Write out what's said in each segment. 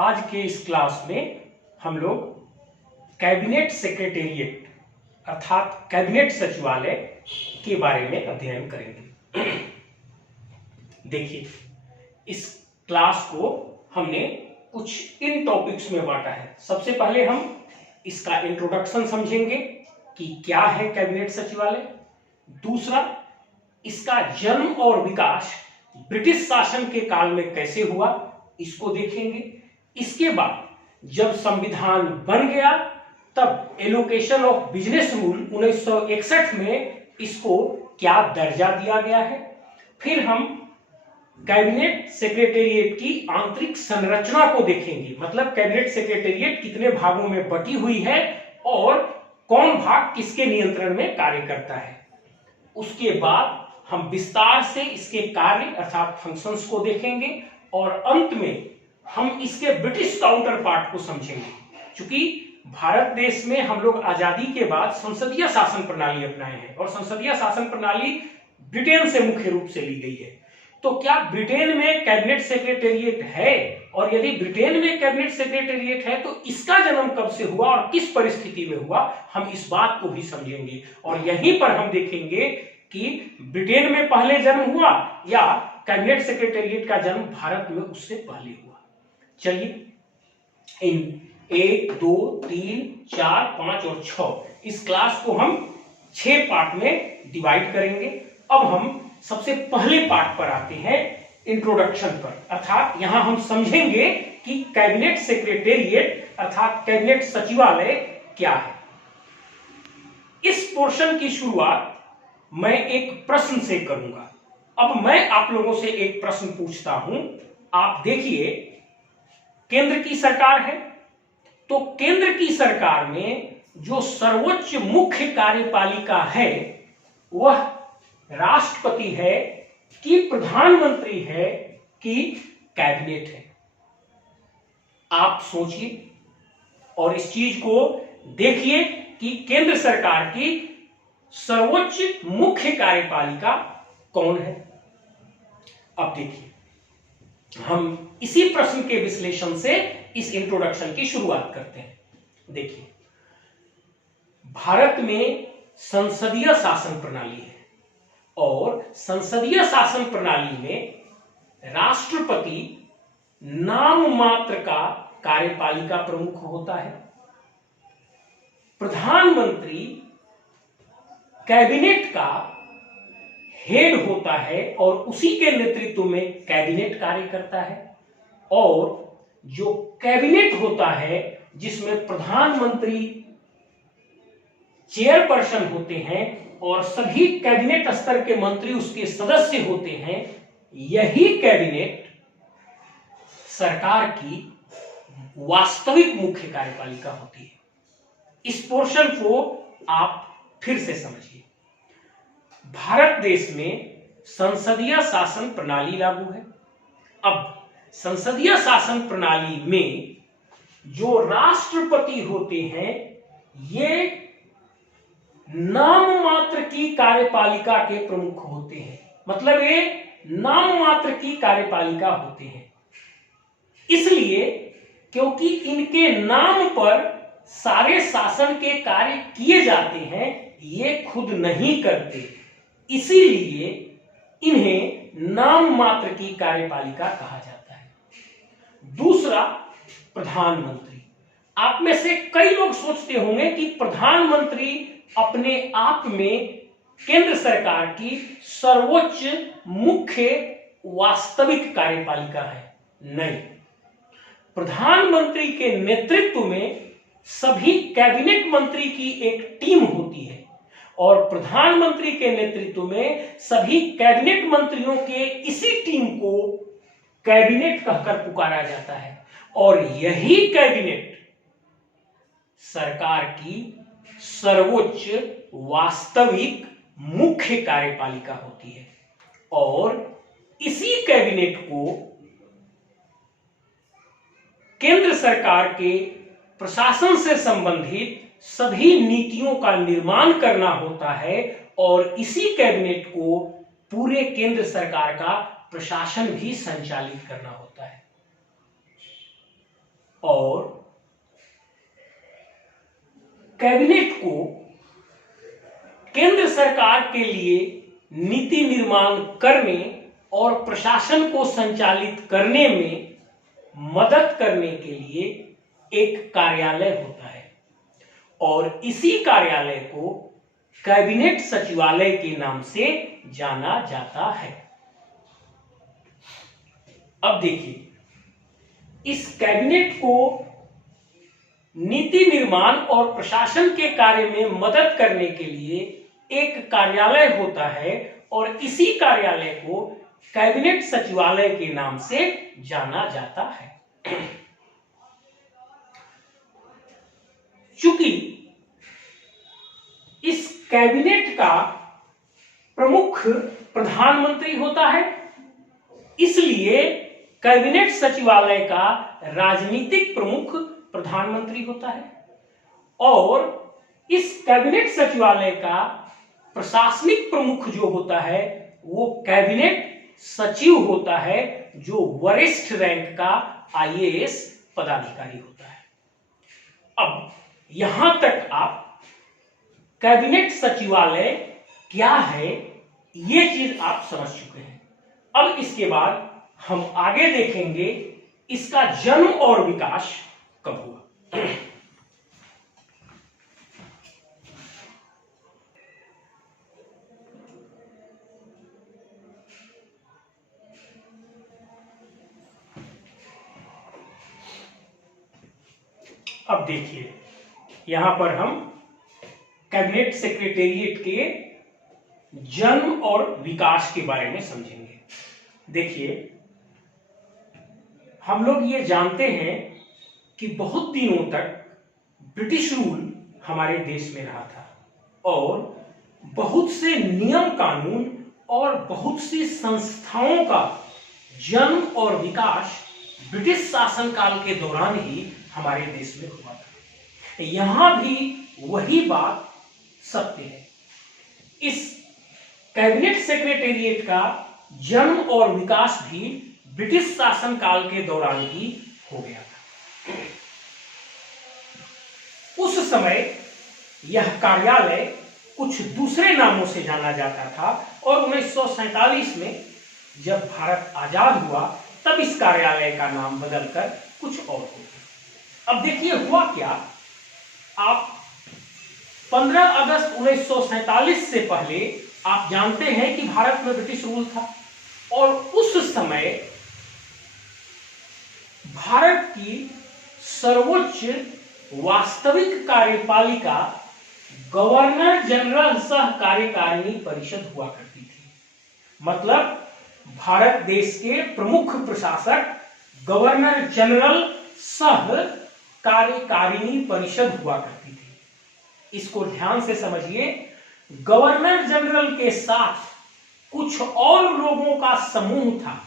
आज के इस क्लास में हम लोग कैबिनेट सेक्रेटेरिएट अर्थात कैबिनेट सचिवालय के बारे में अध्ययन करेंगे। देखिए, इस क्लास को हमने कुछ इन टॉपिक्स में बांटा है। सबसे पहले हम इसका इंट्रोडक्शन समझेंगे कि क्या है कैबिनेट सचिवालय। दूसरा, इसका जन्म और विकास ब्रिटिश शासन के काल में कैसे हुआ, इसको देखेंगे। इसके बाद जब संविधान बन गया तब एलोकेशन ऑफ बिजनेस रूल 1961 में इसको क्या दर्जा दिया गया है। फिर हम कैबिनेट सेक्रेटेरिएट की आंतरिक संरचना को देखेंगे, मतलब कैबिनेट सेक्रेटेरिएट कितने भागों में बटी हुई है और कौन भाग किसके नियंत्रण में कार्य करता है। उसके बाद हम विस्तार से इसके कार्य अर्थात फंक्शंस को देखेंगे और अंत में हम इसके ब्रिटिश काउंटर पार्ट को समझेंगे। क्योंकि भारत देश में हम लोग आजादी के बाद संसदीय शासन प्रणाली अपनाए हैं और संसदीय शासन प्रणाली ब्रिटेन से मुख्य रूप से ली गई है। तो क्या ब्रिटेन में कैबिनेट सेक्रेटेरिएट है, और यदि ब्रिटेन में कैबिनेट सेक्रेटेरिएट है तो इसका जन्म कब से हुआ और किस परिस्थिति में हुआ, हम इस बात को भी समझेंगे। और यहीं पर हम देखेंगे कि ब्रिटेन में पहले जन्म हुआ या कैबिनेट सेक्रेटेरिएट का जन्म भारत में उससे पहले हुआ। चलिए, इन 1, 2, 3, 4, 5 और 6 इस क्लास को हम 6 पार्ट में डिवाइड करेंगे। अब हम सबसे पहले पार्ट पर आते हैं, इंट्रोडक्शन पर। अर्थात यहां हम समझेंगे कि कैबिनेट सेक्रेटेरिएट अर्थात कैबिनेट सचिवालय क्या है। इस पोर्शन की शुरुआत मैं एक प्रश्न से करूंगा। अब मैं आप लोगों से एक प्रश्न पूछता हूं। आप देखिए, केंद्र की सरकार है, तो केंद्र की सरकार में जो सर्वोच्च मुख्य कार्यपालिका है वह राष्ट्रपति है कि प्रधानमंत्री है कि कैबिनेट है। आप सोचिए और इस चीज को देखिए कि केंद्र सरकार की सर्वोच्च मुख्य कार्यपालिका कौन है। अब देखिए, हम इसी प्रश्न के विश्लेषण से इस इंट्रोडक्शन की शुरुआत करते हैं। देखिए, भारत में संसदीय शासन प्रणाली है और संसदीय शासन प्रणाली में राष्ट्रपति नाम मात्र का कार्यपालिका प्रमुख होता है। प्रधानमंत्री कैबिनेट का हेड होता है और उसी के नेतृत्व में कैबिनेट कार्य करता है। और जो कैबिनेट होता है जिसमें प्रधानमंत्री चेयरपर्सन होते हैं और सभी कैबिनेट स्तर के मंत्री उसके सदस्य होते हैं, यही कैबिनेट सरकार की वास्तविक मुख्य कार्यपालिका होती है। इस पोर्शन को आप फिर से समझिए। भारत देश में संसदीय शासन प्रणाली लागू है। अब संसदीय शासन प्रणाली में जो राष्ट्रपति होते हैं ये नाम मात्र की कार्यपालिका के प्रमुख होते हैं, मतलब ये नाम मात्र की कार्यपालिका होते हैं। इसलिए क्योंकि इनके नाम पर सारे शासन के कार्य किए जाते हैं, ये खुद नहीं करते, इसीलिए इन्हें नाम मात्र की कार्यपालिका कहा जाता है। दूसरा, प्रधानमंत्री। आप में से कई लोग सोचते होंगे कि प्रधानमंत्री अपने आप में केंद्र सरकार की सर्वोच्च मुख्य वास्तविक कार्यपालिका है। नहीं, प्रधानमंत्री के नेतृत्व में सभी कैबिनेट मंत्री की एक टीम होती है और प्रधानमंत्री के नेतृत्व में सभी कैबिनेट मंत्रियों के इसी टीम को कैबिनेट कहकर पुकारा जाता है। और यही कैबिनेट सरकार की सर्वोच्च वास्तविक मुख्य कार्यपालिका होती है और इसी कैबिनेट को केंद्र सरकार के प्रशासन से संबंधित सभी नीतियों का निर्माण करना होता है और इसी कैबिनेट को पूरे केंद्र सरकार का प्रशासन भी संचालित करना होता है। और कैबिनेट को केंद्र सरकार के लिए नीति निर्माण करने और प्रशासन को संचालित करने में मदद करने के लिए एक कार्यालय होता है और इसी कार्यालय को कैबिनेट सचिवालय के नाम से जाना जाता है। अब देखिए, इस कैबिनेट को नीति निर्माण और प्रशासन के कार्य में मदद करने के लिए एक कार्यालय होता है और इसी कार्यालय को कैबिनेट सचिवालय के नाम से जाना जाता है। चूंकि इस कैबिनेट का प्रमुख प्रधानमंत्री होता है, इसलिए कैबिनेट सचिवालय का राजनीतिक प्रमुख प्रधानमंत्री होता है और इस कैबिनेट सचिवालय का प्रशासनिक प्रमुख जो होता है वो कैबिनेट सचिव होता है, जो वरिष्ठ रैंक का आईएएस पदाधिकारी होता है। अब यहां तक आप कैबिनेट सचिवालय क्या है ये चीज आप समझ चुके हैं। अब इसके बाद हम आगे देखेंगे इसका जन्म और विकास कब हुआ। अब देखिए, यहां पर हम कैबिनेट सेक्रेटेरिएट के जन्म और विकास के बारे में समझेंगे। देखिए, हम लोग ये जानते हैं कि बहुत दिनों तक ब्रिटिश रूल हमारे देश में रहा था और बहुत से नियम कानून और बहुत सी संस्थाओं का जन्म और विकास ब्रिटिश शासनकाल के दौरान ही हमारे देश में हुआ था। यहां भी वही बात सत्य है। इस कैबिनेट सेक्रेटेरिएट का जन्म और विकास भी ब्रिटिश शासनकाल के दौरान ही हो गया था। उस समय यह कार्यालय कुछ दूसरे नामों से जाना जाता था और 1947 में जब भारत आजाद हुआ तब इस कार्यालय का नाम बदलकर कुछ और हो गया। अब देखिए हुआ क्या, आप 15 अगस्त 1947 से पहले आप जानते हैं कि भारत में ब्रिटिश रूल था और उस समय भारत की सर्वोच्च वास्तविक कार्यपालिका गवर्नर जनरल सह कार्यकारिणी परिषद हुआ करती थी। मतलब भारत देश के प्रमुख प्रशासक गवर्नर जनरल सह कार्यकारिणी परिषद हुआ करती थी। इसको ध्यान से समझिए, गवर्नर जनरल के साथ कुछ और लोगों का समूह था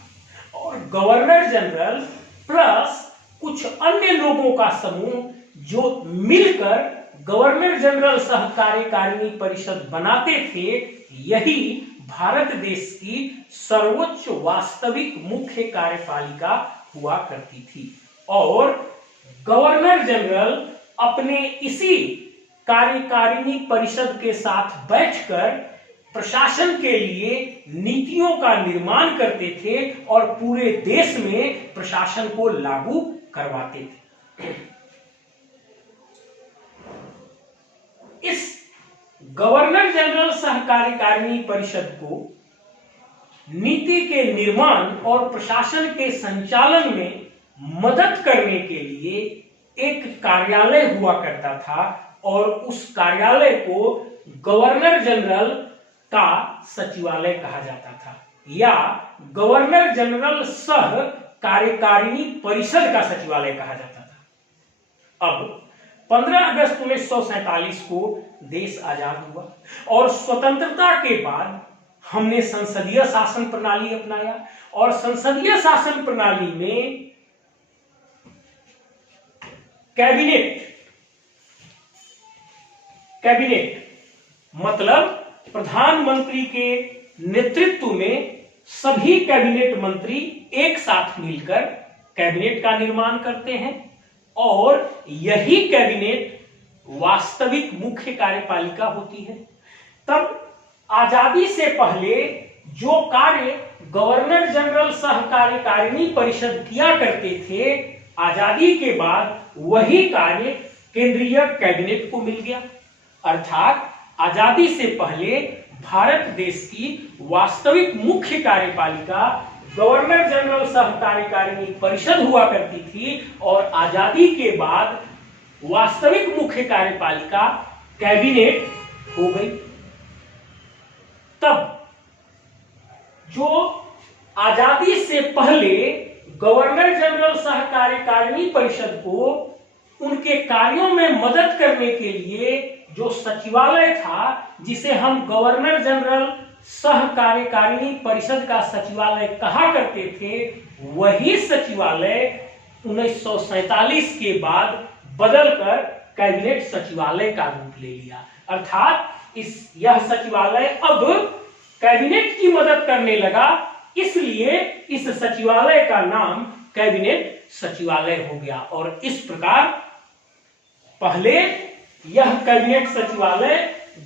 और गवर्नर जनरल प्लस कुछ अन्य लोगों का समूह जो मिलकर गवर्नर जनरल सह कार्यकारिणी परिषद बनाते थे, यही भारत देश की सर्वोच्च वास्तविक मुख्य कार्यपालिका हुआ करती थी। और गवर्नर जनरल अपने इसी कार्यकारिणी परिषद के साथ बैठकर प्रशासन के लिए नीतियों का निर्माण करते थे और पूरे देश में प्रशासन को लागू करवाते थे। इस गवर्नर जनरल सह कार्यकारिणी परिषद को नीति के निर्माण और प्रशासन के संचालन में मदद करने के लिए एक कार्यालय हुआ करता था और उस कार्यालय को गवर्नर जनरल का सचिवालय कहा जाता था या गवर्नर जनरल सह कार्यकारिणी परिषद का सचिवालय कहा जाता था। अब 15 अगस्त 1947 को देश आजाद हुआ और स्वतंत्रता के बाद हमने संसदीय शासन प्रणाली अपनाया और संसदीय शासन प्रणाली में कैबिनेट मतलब प्रधानमंत्री के नेतृत्व में सभी कैबिनेट मंत्री एक साथ मिलकर कैबिनेट का निर्माण करते हैं और यही कैबिनेट वास्तविक मुख्य कार्यपालिका होती है। तब आजादी से पहले जो कार्य गवर्नर जनरल सह कार्यकारिणी परिषद किया करते थे, आजादी के बाद वही कार्य केंद्रीय कैबिनेट को मिल गया। अर्थात आजादी से पहले भारत देश की वास्तविक मुख्य कार्यपालिका गवर्नर जनरल सह कार्यकारिणी परिषद हुआ करती थी और आजादी के बाद वास्तविक मुख्य कार्यपालिका कैबिनेट हो गई। तब जो आजादी से पहले गवर्नर जनरल सह कार्यकारिणी परिषद को उनके कार्यों में मदद करने के लिए जो सचिवालय था, जिसे हम गवर्नर जनरल सह कार्यकारिणी परिषद का सचिवालय कहा करते थे, वही सचिवालय 1947 के बाद बदलकर कैबिनेट सचिवालय का रूप ले लिया। अर्थात यह सचिवालय अब कैबिनेट की मदद करने लगा, इसलिए इस सचिवालय का नाम कैबिनेट सचिवालय हो गया। और इस प्रकार पहले यह कैबिनेट सचिवालय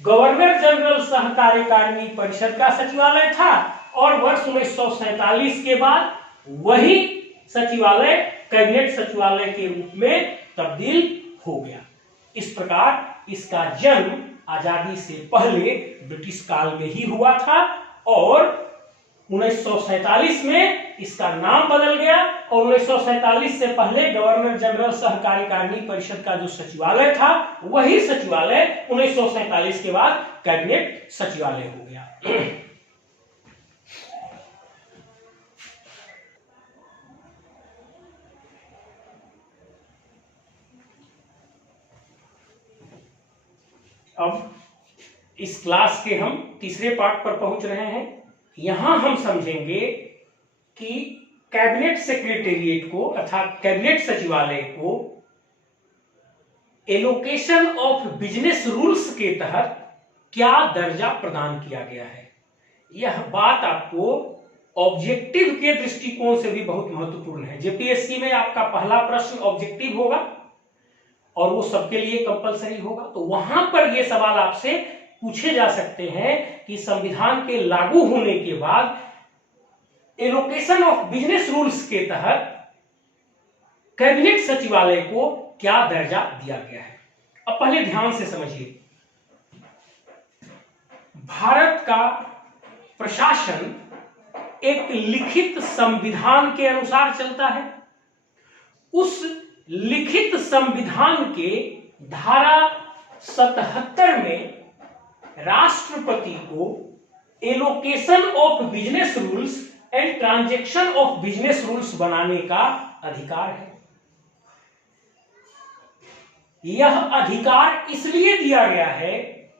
गवर्नर जनरल सह कार्यकारिणी परिषद का सचिवालय था और वर्ष 1947 के बाद वही सचिवालय कैबिनेट सचिवालय के रूप में तब्दील हो गया। इस प्रकार इसका जन्म आजादी से पहले ब्रिटिश काल में ही हुआ था और 1947 में इसका नाम बदल गया और 1947 से पहले गवर्नर जनरल सह कार्यकारिणी परिषद का जो सचिवालय था, वही सचिवालय 1947 के बाद कैबिनेट सचिवालय हो गया। अब इस क्लास के हम तीसरे पार्ट पर पहुंच रहे हैं। यहां हम समझेंगे कि कैबिनेट सेक्रेटेरिएट को अर्थात कैबिनेट सचिवालय को एलोकेशन ऑफ बिजनेस रूल्स के तहत क्या दर्जा प्रदान किया गया है। यह बात आपको ऑब्जेक्टिव के दृष्टिकोण से भी बहुत महत्वपूर्ण है। जेपीएससी में आपका पहला प्रश्न ऑब्जेक्टिव होगा और वो सबके लिए कंपलसरी होगा, तो वहां पर ये सवाल आपसे पूछे जा सकते हैं कि संविधान के लागू होने के बाद एलोकेशन ऑफ बिजनेस रूल्स के तहत कैबिनेट सचिवालय को क्या दर्जा दिया गया है। अब पहले ध्यान से समझिए, भारत का प्रशासन एक लिखित संविधान के अनुसार चलता है। उस लिखित संविधान के धारा 77 में राष्ट्रपति को allocation of business rules and transaction of business rules बनाने का अधिकार है। यह अधिकार इसलिए दिया गया है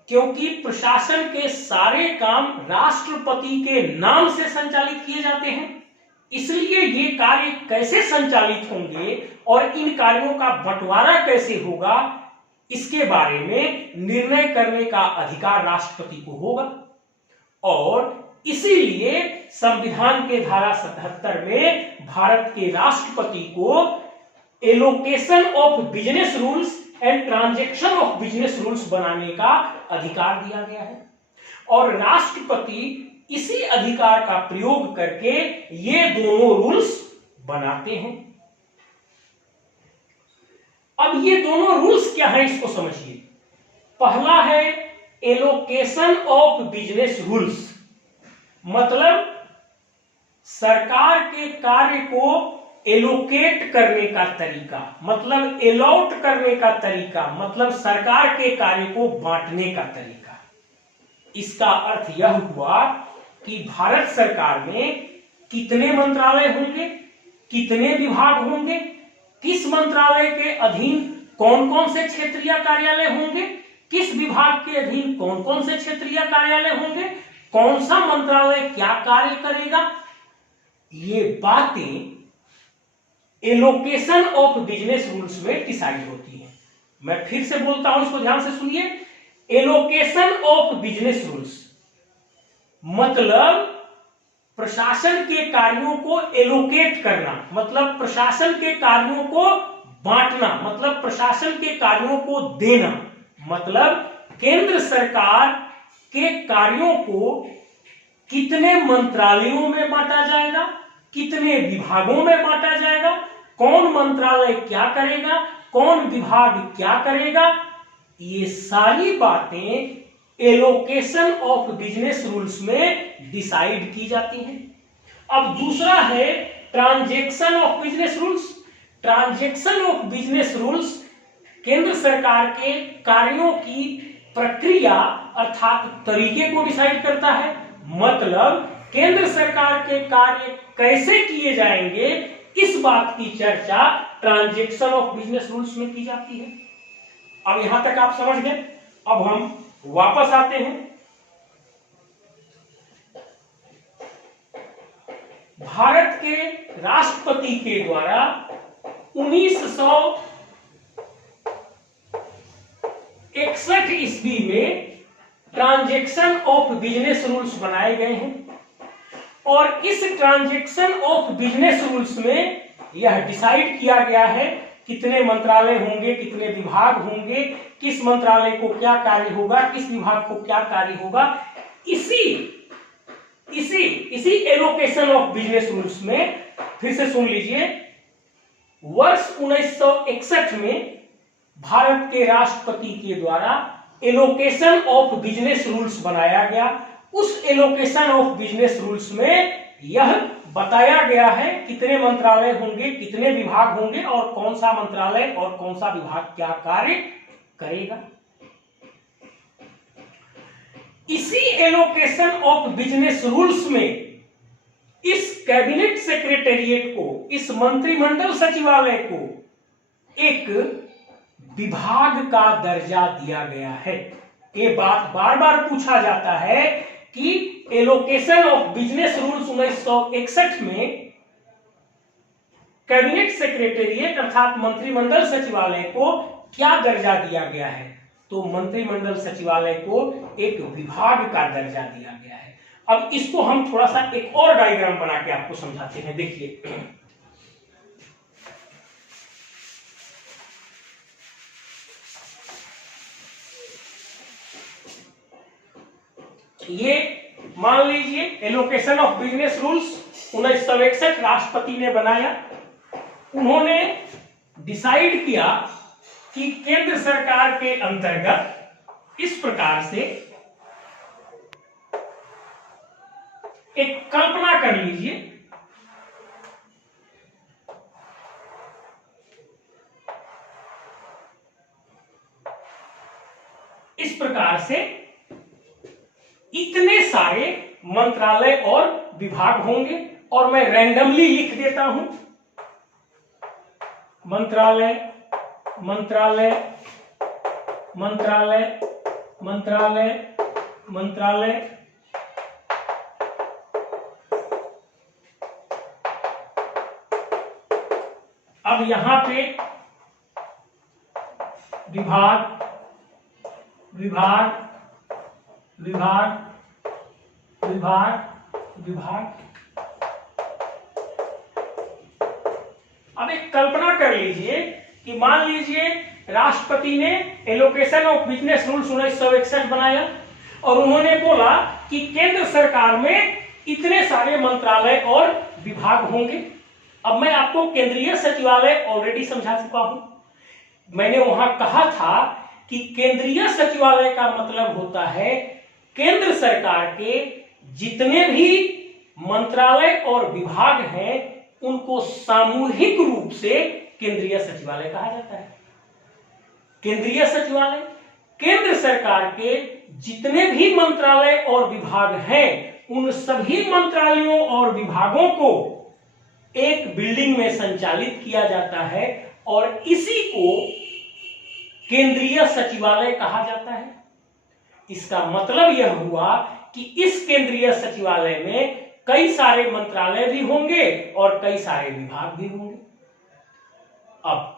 क्योंकि प्रशासन के सारे काम राष्ट्रपति के नाम से संचालित किए जाते हैं, इसलिए ये कार्य कैसे संचालित होंगे और इन कार्यों का बंटवारा कैसे होगा, इसके बारे में निर्णय करने का अधिकार राष्ट्रपति को होगा। और इसीलिए संविधान के धारा 77 में भारत के राष्ट्रपति को allocation of business rules and transaction of business rules बनाने का अधिकार दिया गया है और राष्ट्रपति इसी अधिकार का प्रयोग करके ये दोनों रूल्स बनाते हैं। अब ये दोनों रूल्स क्या है, इसको समझिए। पहला है एलोकेशन ऑफ बिजनेस रूल्स, मतलब सरकार के कार्य को एलोकेट करने का तरीका, मतलब अलॉट करने का तरीका, मतलब सरकार के कार्य को बांटने का तरीका। इसका अर्थ यह हुआ कि भारत सरकार में कितने मंत्रालय होंगे, कितने विभाग होंगे, किस मंत्रालय के अधीन कौन कौन से क्षेत्रीय कार्यालय होंगे, किस विभाग के अधीन कौन कौन से क्षेत्रीय कार्यालय होंगे, कौन सा मंत्रालय क्या कार्य करेगा, ये बातें एलोकेशन ऑफ बिजनेस रूल्स में डिसाइड होती है। मैं फिर से बोलता हूं, इसको ध्यान से सुनिए। एलोकेशन ऑफ बिजनेस रूल्स मतलब प्रशासन के कार्यों को एलोकेट करना, मतलब प्रशासन के कार्यों को बांटना मतलब प्रशासन के कार्यों को देना, मतलब केंद्र सरकार के कार्यों को कितने मंत्रालयों में बांटा जाएगा, कितने विभागों में बांटा जाएगा, कौन मंत्रालय क्या करेगा, कौन विभाग क्या करेगा, ये सारी बातें एलोकेशन ऑफ बिजनेस रूल्स में डिसाइड की जाती हैं। अब दूसरा है transaction of business rules. Transaction of business rules केंद्र सरकार के कार्यों की प्रक्रिया अर्थात तरीके को डिसाइड करता है, मतलब केंद्र सरकार के कार्य कैसे किए जाएंगे इस बात की चर्चा ट्रांजैक्शन ऑफ बिजनेस रूल्स में की जाती है। अब यहां तक आप समझ गए। अब हम वापस आते हैं। भारत के राष्ट्रपति के द्वारा 1961 ईस्वी में ट्रांजैक्शन ऑफ बिजनेस रूल्स बनाए गए हैं और इस ट्रांजैक्शन ऑफ बिजनेस रूल्स में यह डिसाइड किया गया है कितने मंत्रालय होंगे, कितने विभाग होंगे, किस मंत्रालय को क्या कार्य होगा, किस विभाग को क्या कार्य होगा। इसी एलोकेशन ऑफ बिजनेस रूल्स में फिर से सुन लीजिए, वर्ष 1961 में भारत के राष्ट्रपति के द्वारा एलोकेशन ऑफ बिजनेस रूल्स बनाया गया। उस एलोकेशन ऑफ बिजनेस रूल्स में यह बताया गया है कितने मंत्रालय होंगे, कितने विभाग होंगे और कौन सा मंत्रालय और कौन सा विभाग क्या कार्य करेगा। इसी एलोकेशन ऑफ बिजनेस रूल्स में इस कैबिनेट सेक्रेटेरिएट को, इस मंत्रिमंडल सचिवालय को एक विभाग का दर्जा दिया गया है। ये बात बार बार पूछा जाता है कि एलोकेशन ऑफ बिजनेस रूल्स 1961 में कैबिनेट सेक्रेटेरिएट अर्थात मंत्रिमंडल सचिवालय को क्या दर्जा दिया गया है, तो मंत्रिमंडल सचिवालय को एक विभाग का दर्जा दिया गया है। अब इसको हम थोड़ा सा एक और डायग्राम बना के आपको समझाते हैं। देखिए, ये मान लीजिए एलोकेशन ऑफ बिजनेस रूल्स 1961 राष्ट्रपति ने बनाया। उन्होंने डिसाइड किया कि केंद्र सरकार के अंतर्गत इस प्रकार से एक कल्पना कर लीजिए, इस प्रकार से इतने सारे मंत्रालय और विभाग होंगे और मैं रैंडमली लिख देता हूं मंत्रालय मंत्रालय मंत्रालय मंत्रालय मंत्रालय। अब यहां पे विभाग विभाग विभाग विभाग विभाग। अब एक कल्पना कर लीजिए कि मान लीजिए राष्ट्रपति ने एलोकेशन ऑफ बिजनेस रूल्स 1961 बनाया और उन्होंने बोला कि केंद्र सरकार में इतने सारे मंत्रालय और विभाग होंगे। अब मैं आपको केंद्रीय सचिवालय ऑलरेडी समझा चुका हूं। मैंने वहां कहा था कि केंद्रीय सचिवालय का मतलब होता है केंद्र सरकार के जितने भी मंत्रालय और विभाग हैं उनको सामूहिक रूप से केंद्रीय सचिवालय कहा जाता है। केंद्रीय सचिवालय केंद्र सरकार के जितने भी मंत्रालय और विभाग हैं उन सभी मंत्रालयों और विभागों को एक बिल्डिंग में संचालित किया जाता है और इसी को केंद्रीय सचिवालय कहा जाता है। इसका मतलब यह हुआ कि इस केंद्रीय सचिवालय में कई सारे मंत्रालय भी होंगे और कई सारे विभाग भी होंगे। अब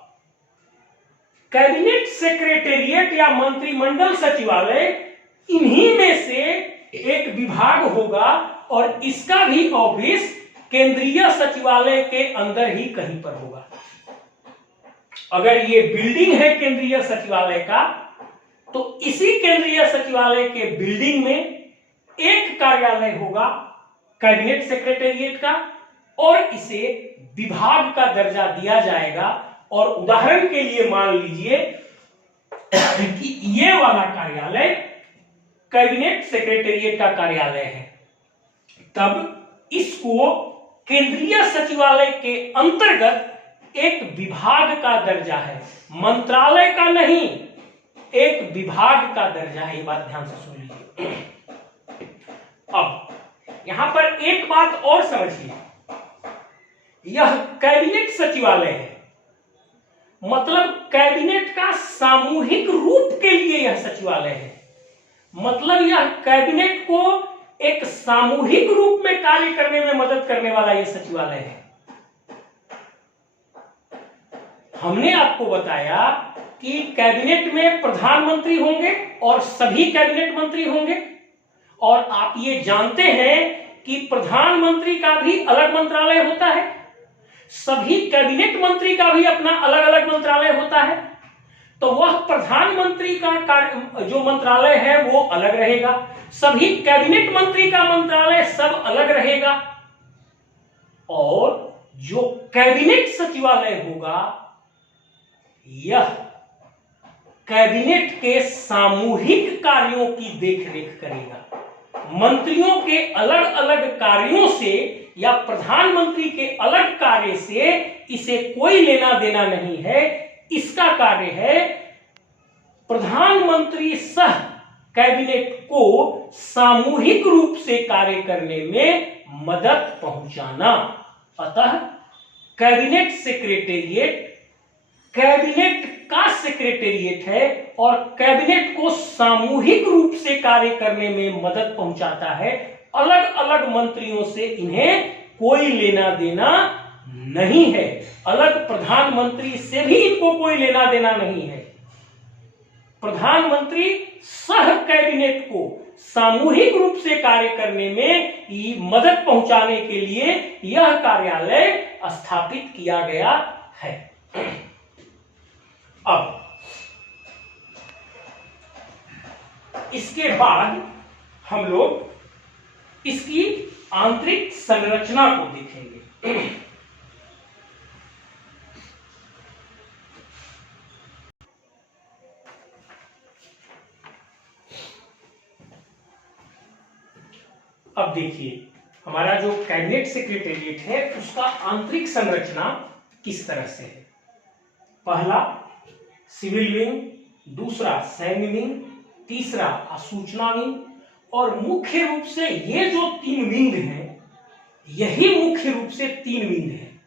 कैबिनेट सेक्रेटेरिएट या मंत्रिमंडल सचिवालय इन्हीं में से एक विभाग होगा और इसका भी ऑफिस केंद्रीय सचिवालय के अंदर ही कहीं पर होगा। अगर ये बिल्डिंग है केंद्रीय सचिवालय का, तो इसी केंद्रीय सचिवालय के बिल्डिंग में एक कार्यालय होगा कैबिनेट सेक्रेटेरिएट का, और इसे विभाग का दर्जा दिया जाएगा। और उदाहरण के लिए मान लीजिए कि ये वाला कार्यालय कैबिनेट सेक्रेटेरिएट का कार्यालय है, तब इसको केंद्रीय सचिवालय के अंतर्गत एक विभाग का दर्जा है, मंत्रालय का नहीं, एक विभाग का दर्जा है। ये बात ध्यान से सुन लीजिए। अब यहां पर एक बात और समझिए, यह कैबिनेट सचिवालय है, मतलब कैबिनेट का सामूहिक रूप के लिए यह सचिवालय है। मतलब यह कैबिनेट को एक सामूहिक रूप में कार्य करने में मदद करने वाला यह सचिवालय है। हमने आपको बताया कि कैबिनेट में प्रधानमंत्री होंगे और सभी कैबिनेट मंत्री होंगे, और आप ये जानते हैं कि प्रधानमंत्री का भी अलग मंत्रालय होता है, सभी कैबिनेट मंत्री का भी अपना अलग अलग मंत्रालय होता है। तो वह प्रधानमंत्री का जो मंत्रालय है वो अलग रहेगा, सभी कैबिनेट मंत्री का मंत्रालय सब अलग रहेगा, और जो कैबिनेट सचिवालय होगा यह कैबिनेट के सामूहिक कार्यों की देखरेख करेगा। मंत्रियों के अलग अलग कार्यों से या प्रधानमंत्री के अलग कार्य से इसे कोई लेना देना नहीं है। इसका कार्य है प्रधानमंत्री सह कैबिनेट को सामूहिक रूप से कार्य करने में मदद पहुंचाना। अतः कैबिनेट सेक्रेटेरिएट कैबिनेट का सेक्रेटेरिएट है और कैबिनेट को सामूहिक रूप से कार्य करने में मदद पहुंचाता है। अलग अलग मंत्रियों से इन्हें कोई लेना देना नहीं है, अलग प्रधानमंत्री से भी इनको कोई लेना देना नहीं है। प्रधानमंत्री सह कैबिनेट को सामूहिक रूप से कार्य करने में मदद पहुंचाने के लिए यह कार्यालय स्थापित किया गया है। अब इसके बाद हम लोग इसकी आंतरिक संरचना को देखेंगे। अब देखिए हमारा जो कैबिनेट सेक्रेटेरिएट है उसका आंतरिक संरचना किस तरह से है। पहला सिविल विंग, दूसरा सैन्य विंग, तीसरा सूचना विंग, और मुख्य रूप से ये जो 3 विंग हैं यही मुख्य रूप से 3 विंग हैं।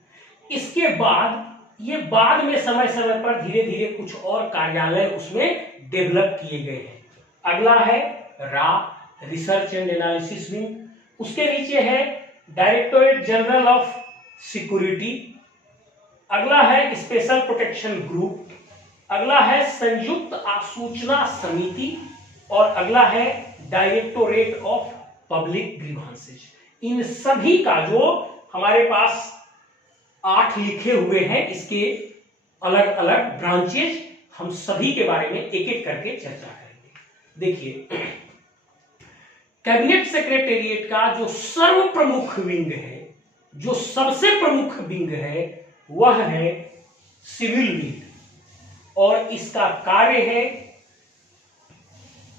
इसके बाद ये बाद में समय समय पर धीरे धीरे कुछ और कार्यालय उसमें डेवलप किए गए हैं। अगला है रिसर्च एंड एनालिसिस विंग, उसके नीचे है डायरेक्टोरेट जनरल ऑफ सिक्योरिटी, अगला है स्पेशल प्रोटेक्शन ग्रुप, अगला है संयुक्त आसूचना समिति, और अगला है डायरेक्टोरेट ऑफ पब्लिक ग्रीवांसेज। इन सभी का जो हमारे पास 8 लिखे हुए हैं, इसके अलग अलग ब्रांचेज, हम सभी के बारे में एक एक करके चर्चा करेंगे। देखिए कैबिनेट सेक्रेटेरिएट का जो सर्व प्रमुख विंग है, जो सबसे प्रमुख विंग है, वह है सिविल विंग, और इसका कार्य है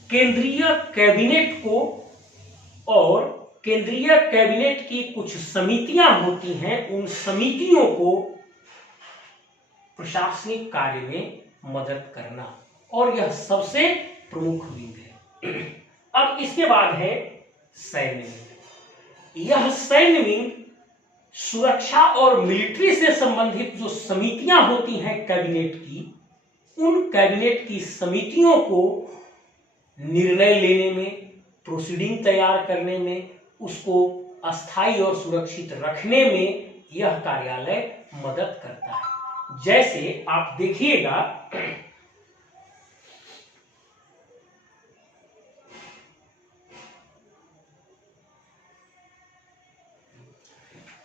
केंद्रीय कैबिनेट को और केंद्रीय कैबिनेट की कुछ समितियां होती हैं, उन समितियों को प्रशासनिक कार्य में मदद करना, और यह सबसे प्रमुख विंग है। अब इसके बाद है सैन्य विंग। यह सैन्य विंग सुरक्षा और मिलिट्री से संबंधित जो समितियां होती हैं कैबिनेट की, उन कैबिनेट की समितियों को निर्णय लेने में, प्रोसीडिंग तैयार करने में, उसको अस्थायी और सुरक्षित रखने में यह कार्यालय मदद करता है। जैसे आप देखिएगा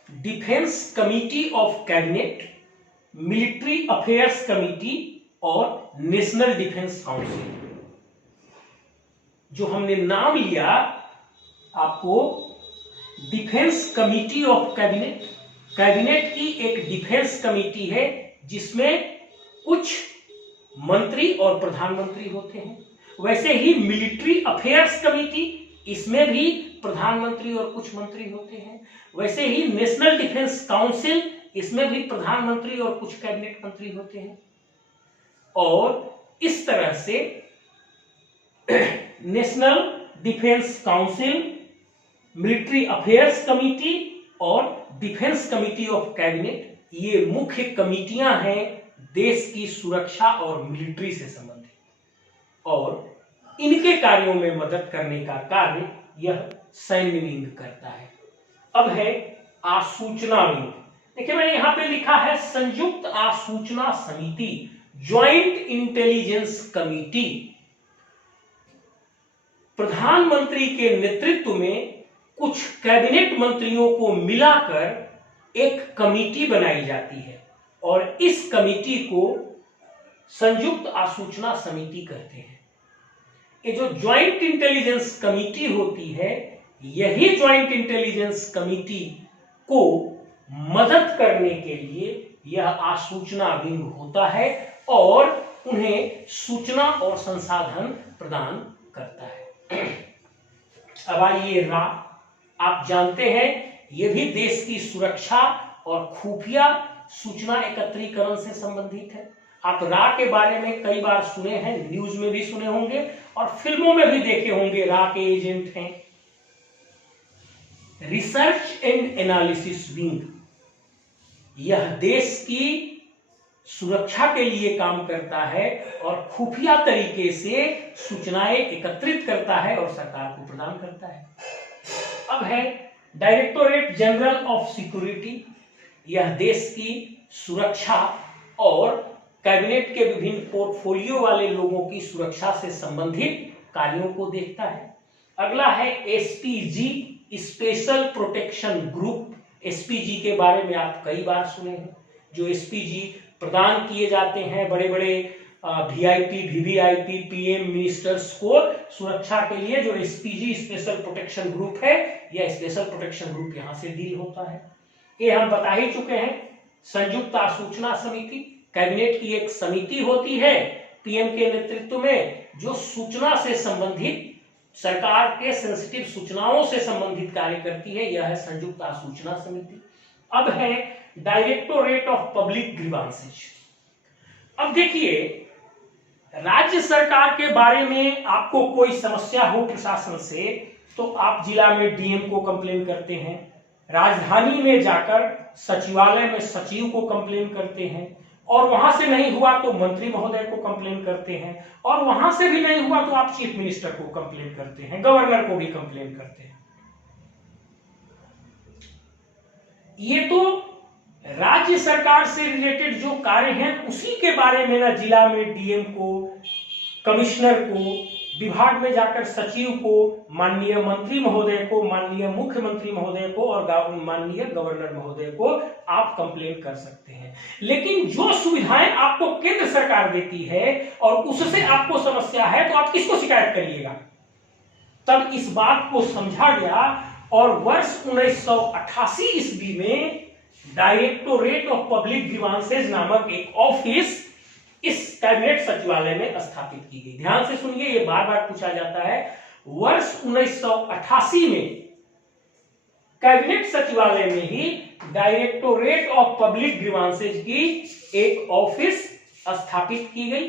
defence committee of cabinet, military affairs committee और नेशनल डिफेंस काउंसिल। जो हमने नाम लिया आपको defence committee of cabinet, cabinet की एक डिफेंस कमिटी है जिसमें कुछ मंत्री और प्रधानमंत्री होते हैं। वैसे ही मिलिट्री अफेयर्स कमिटी, इसमें भी प्रधानमंत्री और कुछ मंत्री होते हैं। वैसे ही नेशनल डिफेंस काउंसिल, इसमें भी प्रधानमंत्री और कुछ कैबिनेट मंत्री होते हैं। और इस तरह से national defence council, military affairs committee और डिफेंस कमिटी ऑफ कैबिनेट, ये मुख्य कमिटियां हैं देश की सुरक्षा और मिलिट्री से संबंधित, और इनके कार्यों में मदद करने का कार्य यह सैन्य विंग करता है। अब है आसूचना विंग। देखिए मैंने यहां पे लिखा है संयुक्त आसूचना समिति, ज्वाइंट इंटेलिजेंस कमिटी। प्रधानमंत्री के नेतृत्व में कुछ कैबिनेट मंत्रियों को मिलाकर एक कमिटी बनाई जाती है और इस कमिटी को संयुक्त आसूचना समिति कहते हैं। ये जो ज्वाइंट इंटेलिजेंस कमिटी होती है, यही ज्वाइंट इंटेलिजेंस कमिटी को मदद करने के लिए यह आसूचना विंग होता है और उन्हें सूचना और संसाधन प्रदान करता है। अब आइए रा, आप जानते हैं यह भी देश की सुरक्षा और खुफिया सूचना एकत्रीकरण से संबंधित है। आप रा के बारे में कई बार सुने हैं, न्यूज में भी सुने होंगे और फिल्मों में भी देखे होंगे। रा के एजेंट हैं। रिसर्च एंड एनालिसिस विंग, यह देश की सुरक्षा के लिए काम करता है और खुफिया तरीके से सूचनाएं एकत्रित करता है और सरकार को प्रदान करता है। अब है डायरेक्टोरेट जनरल ऑफ सिक्योरिटी, यह देश की सुरक्षा और कैबिनेट के विभिन्न पोर्टफोलियो वाले लोगों की सुरक्षा से संबंधित कार्यों को देखता है। अगला है SPG, special protection group. SPG के बारे में आप कई बार सुने हैं। जो एसपीजी प्रदान किए जाते हैं बड़े बड़े वीआईपी, वीवीआईपी, पीएम मिनिस्टर्स को सुरक्षा के लिए, जो एसपीजी स्पेशल प्रोटेक्शन ग्रुप है, यह स्पेशल प्रोटेक्शन ग्रुप यहां से डील होता है। ये हम बता ही चुके हैं। संयुक्त आसूचना समिति कैबिनेट की एक समिति होती है पीएम के नेतृत्व में, जो सूचना से संबंधित, सरकार के सेंसिटिव सूचनाओं से संबंधित कार्य करती है। यह है संयुक्त आसूचना समिति। अब है डायरेक्टोरेट ऑफ पब्लिक ग्रीवांसेज। अब देखिए, राज्य सरकार के बारे में आपको कोई समस्या हो प्रशासन से, तो आप जिला में डीएम को कंप्लेन करते हैं, राजधानी में जाकर सचिवालय में सचिव को कंप्लेन करते हैं, और वहां से नहीं हुआ तो मंत्री महोदय को कंप्लेन करते हैं, और वहां से भी नहीं हुआ तो आप चीफ मिनिस्टर को कंप्लेन करते हैं, गवर्नर को भी कंप्लेन करते हैं। ये तो राज्य सरकार से रिलेटेड जो कार्य हैं उसी के बारे में ना जिला में डीएम को, कमिश्नर को, विभाग में जाकर सचिव को, माननीय मंत्री महोदय को, माननीय मुख्यमंत्री महोदय को और माननीय गवर्नर महोदय को आप कंप्लेन कर सकते हैं। लेकिन जो सुविधाएं आपको केंद्र सरकार देती है और उससे आपको समस्या है, तो आप किसको शिकायत करिएगा? तब इस बात को समझा गया और वर्ष 1988 ईस्वी में डायरेक्टोरेट ऑफ पब्लिक ग्रीवांसेज नामक एक ऑफिस इस कैबिनेट सचिवालय में स्थापित की गई। ध्यान से सुनिए, यह बार बार पूछा जाता है। वर्ष 1988 में कैबिनेट सचिवालय में ही डायरेक्टोरेट ऑफ पब्लिक ग्रीवांसेज की एक ऑफिस स्थापित की गई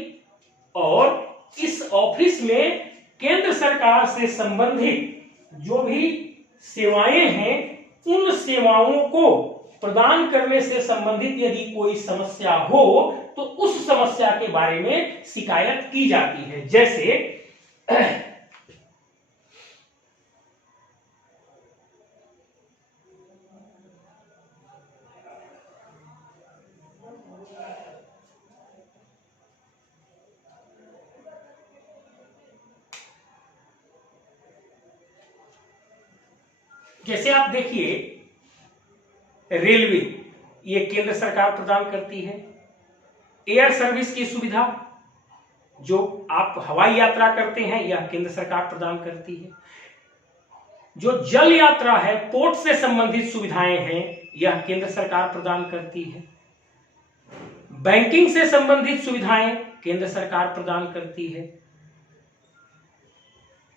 और इस ऑफिस में केंद्र सरकार से संबंधित जो भी सेवाएं हैं, उन सेवाओं को प्रदान करने से संबंधित यदि कोई समस्या हो तो उस समस्या के बारे में शिकायत की जाती है। जैसे आप देखिए, रेलवे ये केंद्र सरकार प्रदान करती है, एयर सर्विस की सुविधा, जो आप हवाई यात्रा करते हैं, यह केंद्र सरकार प्रदान करती है। जो जल यात्रा है, पोर्ट से संबंधित सुविधाएं हैं, यह केंद्र सरकार प्रदान करती है। बैंकिंग से संबंधित सुविधाएं केंद्र सरकार प्रदान करती है।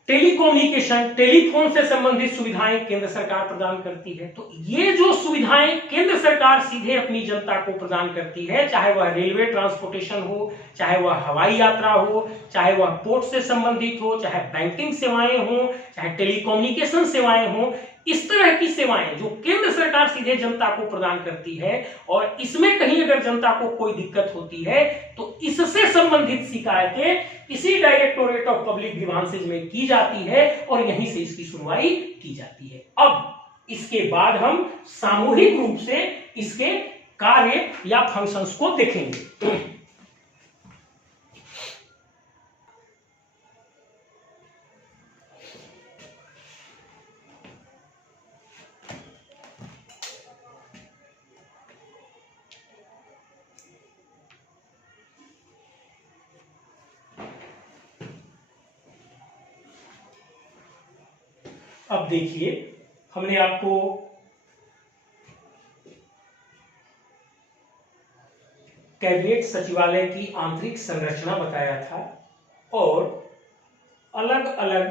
टेलीकम्युनिकेशन, टेलीफोन से संबंधित सुविधाएं केंद्र सरकार प्रदान करती है। तो ये जो सुविधाएं केंद्र सरकार सीधे अपनी जनता को प्रदान करती है, चाहे वह रेलवे ट्रांसपोर्टेशन हो, चाहे वह हवाई यात्रा हो, चाहे वह पोर्ट से संबंधित हो, चाहे बैंकिंग सेवाएं हो, चाहे टेलीकम्युनिकेशन सेवाएं हो, इस तरह की सेवाएं जो केंद्र सरकार सीधे जनता को प्रदान करती है, और इसमें कहीं अगर जनता को कोई दिक्कत होती है तो इससे संबंधित शिकायतें इसी डायरेक्टोरेट ऑफ पब्लिक ग्रीवांसेज में की जाती है और यहीं से इसकी सुनवाई की जाती है। अब इसके बाद हम सामूहिक रूप से इसके कार्य या फंक्शंस को देखेंगे। अब देखिए, हमने आपको कैबिनेट सचिवालय की आंतरिक संरचना बताया था और अलग अलग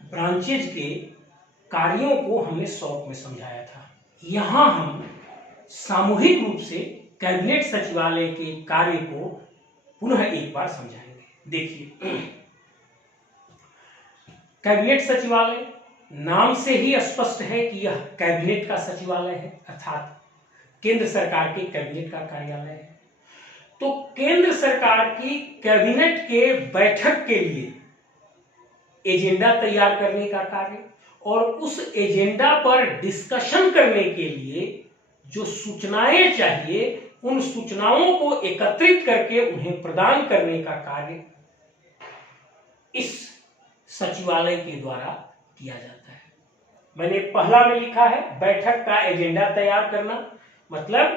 ब्रांचेज के कार्यों को हमने शॉर्ट में समझाया था। यहां हम सामूहिक रूप से कैबिनेट सचिवालय के कार्य को पुनः एक बार समझाएंगे। देखिए, कैबिनेट सचिवालय नाम से ही स्पष्ट है कि यह कैबिनेट का सचिवालय है, अर्थात केंद्र सरकार के कैबिनेट का कार्यालय है। तो केंद्र सरकार की कैबिनेट के बैठक के लिए एजेंडा तैयार करने का कार्य और उस एजेंडा पर डिस्कशन करने के लिए जो सूचनाएं चाहिए, उन सूचनाओं को एकत्रित करके उन्हें प्रदान करने का कार्य इस सचिवालय के द्वारा किया जाता है। मैंने पहला में लिखा है बैठक का एजेंडा तैयार करना, मतलब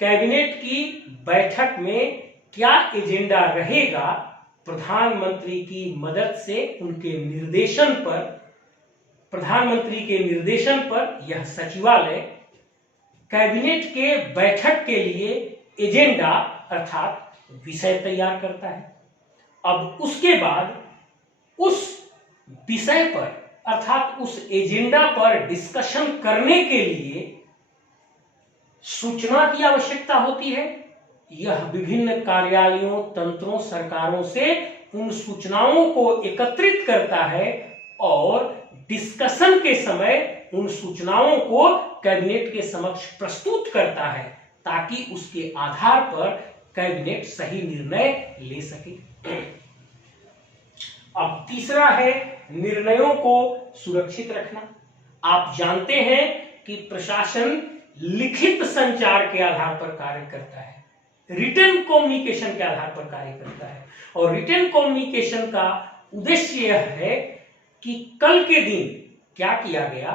कैबिनेट की बैठक में क्या एजेंडा रहेगा, प्रधानमंत्री की मदद से उनके निर्देशन पर, प्रधानमंत्री के निर्देशन पर यह सचिवालय कैबिनेट के बैठक के लिए एजेंडा अर्थात विषय तैयार करता है। अब उसके बाद उस विषय पर अर्थात उस एजेंडा पर डिस्कशन करने के लिए सूचना की आवश्यकता होती है। यह विभिन्न कार्यालयों, तंत्रों, सरकारों से उन सूचनाओं को एकत्रित करता है और डिस्कशन के समय उन सूचनाओं को कैबिनेट के समक्ष प्रस्तुत करता है, ताकि उसके आधार पर कैबिनेट सही निर्णय ले सके। अब तीसरा है निर्णयों को सुरक्षित रखना। आप जानते हैं कि प्रशासन लिखित संचार के आधार पर कार्य करता है, रिटन कम्युनिकेशन के आधार पर कार्य करता है, और रिटन कम्युनिकेशन का उद्देश्य यह है कि कल के दिन क्या किया गया,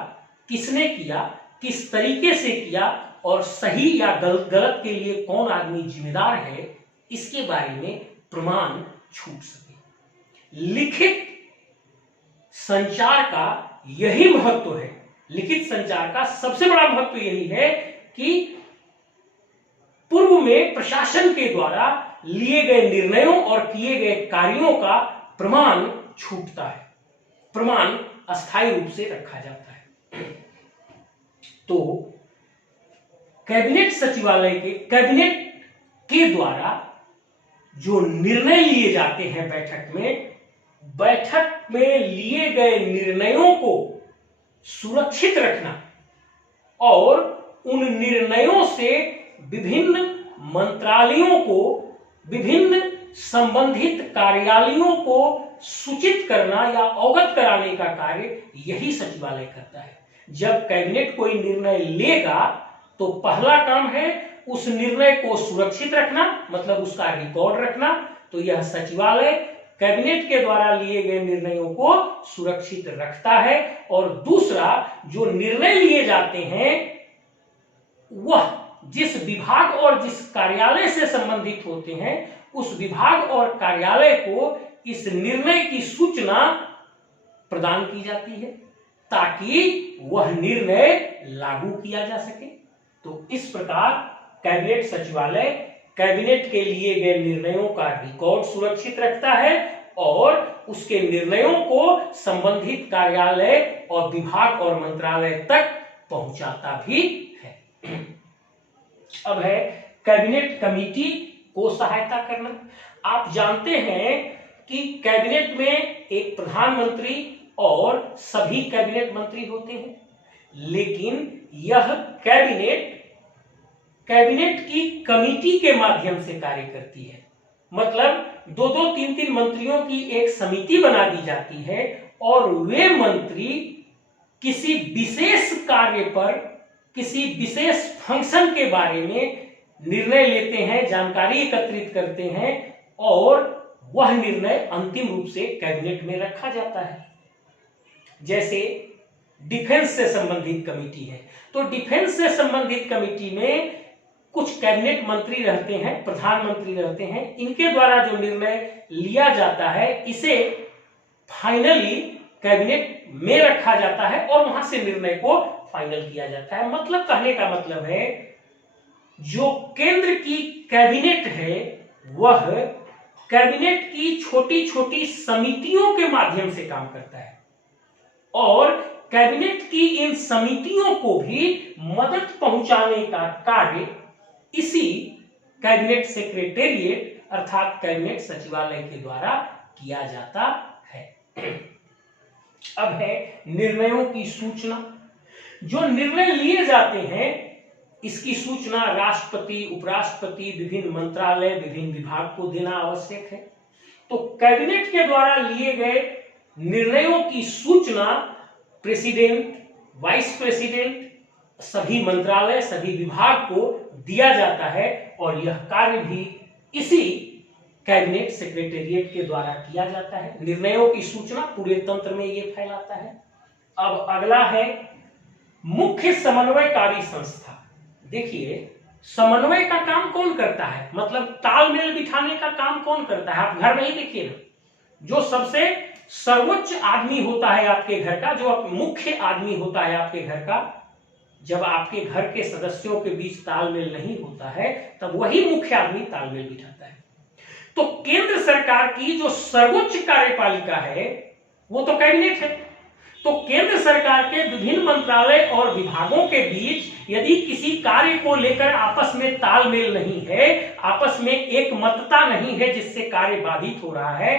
किसने किया, किस तरीके से किया और सही या गलत के लिए कौन आदमी जिम्मेदार है, इसके बारे में प्रमाण छूट सके। लिखित संचार का यही महत्व है। लिखित संचार का सबसे बड़ा महत्व यही है कि पूर्व में प्रशासन के द्वारा लिए गए निर्णयों और किए गए कार्यों का प्रमाण छूटता है, प्रमाण अस्थायी रूप से रखा जाता है। तो कैबिनेट सचिवालय के कैबिनेट के द्वारा जो निर्णय लिए जाते हैं बैठक में लिए गए निर्णयों को सुरक्षित रखना और उन निर्णयों से विभिन्न मंत्रालयों को, विभिन्न संबंधित कार्यालयों को सूचित करना या अवगत कराने का कार्य यही सचिवालय करता है। जब कैबिनेट कोई निर्णय लेगा तो पहला काम है उस निर्णय को सुरक्षित रखना, मतलब उसका रिकॉर्ड रखना। तो यह सचिवालय कैबिनेट के द्वारा लिए गए निर्णयों को सुरक्षित रखता है। और दूसरा, जो निर्णय लिए जाते हैं वह जिस विभाग और जिस कार्यालय से संबंधित होते हैं उस विभाग और कार्यालय को इस निर्णय की सूचना प्रदान की जाती है ताकि वह निर्णय लागू किया जा सके। तो इस प्रकार कैबिनेट सचिवालय कैबिनेट के लिए गए निर्णयों का रिकॉर्ड सुरक्षित रखता है और उसके निर्णयों को संबंधित कार्यालय और विभाग और मंत्रालय तक पहुंचाता भी है। अब है कैबिनेट कमेटी को सहायता करना। आप जानते हैं कि कैबिनेट में एक प्रधानमंत्री और सभी कैबिनेट मंत्री होते हैं, लेकिन यह कैबिनेट की कमेटी के माध्यम से कार्य करती है। मतलब 2-2, 3-3 मंत्रियों की एक समिति बना दी जाती है और वे मंत्री किसी विशेष कार्य पर, किसी विशेष फंक्शन के बारे में निर्णय लेते हैं, जानकारी एकत्रित करते हैं और वह निर्णय अंतिम रूप से कैबिनेट में रखा जाता है। जैसे डिफेंस से संबंधित कमेटी है, तो डिफेंस से संबंधित कमेटी में कुछ कैबिनेट मंत्री रहते हैं, प्रधानमंत्री रहते हैं, इनके द्वारा जो निर्णय लिया जाता है इसे फाइनली कैबिनेट में रखा जाता है और वहां से निर्णय को फाइनल किया जाता है। मतलब कहने का मतलब है जो केंद्र की कैबिनेट है वह कैबिनेट की छोटी छोटी समितियों के माध्यम से काम करता है और कैबिनेट की इन समितियों को भी मदद पहुंचाने का कार्य इसी कैबिनेट सेक्रेटेरिएट अर्थात कैबिनेट सचिवालय के द्वारा किया जाता है। अब है निर्णयों की सूचना। जो निर्णय लिए जाते हैं इसकी सूचना राष्ट्रपति, उपराष्ट्रपति, विभिन्न मंत्रालय, विभिन्न विभाग को देना आवश्यक है। तो कैबिनेट के द्वारा लिए गए निर्णयों की सूचना प्रेसिडेंट, वाइस प्रेसिडेंट, सभी मंत्रालय, सभी विभाग को दिया जाता है और यह कार्य भी इसी कैबिनेट सेक्रेटेरिएट के द्वारा किया जाता है। निर्णयों की सूचना पूरे तंत्र में ये फैलाता है। अब अगला है मुख्य समन्वयकारी संस्था। देखिए समन्वय का काम कौन करता है, मतलब तालमेल बिठाने का काम कौन करता है। आप घर में ही देखिए ना, जो सबसे सर्वोच्च आदमी होता है आपके घर का, जो मुख्य आदमी होता है आपके घर का, जब आपके घर के सदस्यों के बीच तालमेल नहीं होता है तब वही मुख्य आदमी तालमेल बिठाता है। तो केंद्र सरकार की जो सर्वोच्च कार्यपालिका है वो तो कैबिनेट है। तो केंद्र सरकार के विभिन्न मंत्रालय और विभागों के बीच यदि किसी कार्य को लेकर आपस में तालमेल नहीं है, आपस में एक मतता नहीं है जिससे कार्य बाधित हो रहा है,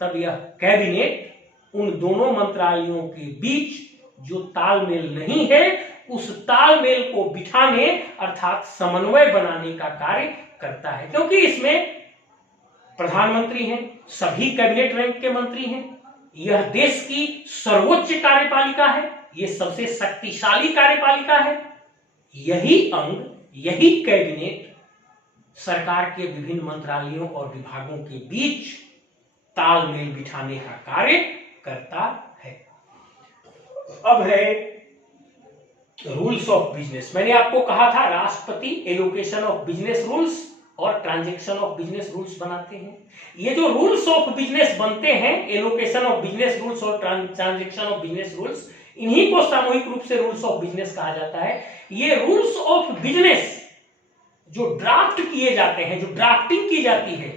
तब यह कैबिनेट उन दोनों मंत्रालयों के बीच जो तालमेल नहीं है उस तालमेल को बिठाने अर्थात समन्वय बनाने का कार्य करता है। क्योंकि इसमें प्रधानमंत्री हैं, सभी कैबिनेट रैंक के मंत्री हैं, यह देश की सर्वोच्च कार्यपालिका है, यह सबसे शक्तिशाली कार्यपालिका है। यही अंग, यही कैबिनेट सरकार के विभिन्न मंत्रालयों और विभागों के बीच तालमेल बिठाने का कार्य करता है। अब है रूल्स ऑफ बिजनेस। मैंने आपको कहा था राष्ट्रपति एलोकेशन ऑफ बिजनेस रूल्स और ट्रांजैक्शन ऑफ बिजनेस रूल्स बनाते हैं। ये जो रूल्स ऑफ बिजनेस बनते हैं, एलोकेशन ऑफ बिजनेस रूल्स और ट्रांजैक्शन ऑफ बिजनेस रूल्स, इन्हीं को सामूहिक रूप से रूल्स ऑफ बिजनेस कहा जाता है। ये रूल्स ऑफ बिजनेस जो ड्राफ्ट किए जाते हैं, जो ड्राफ्टिंग की जाती है,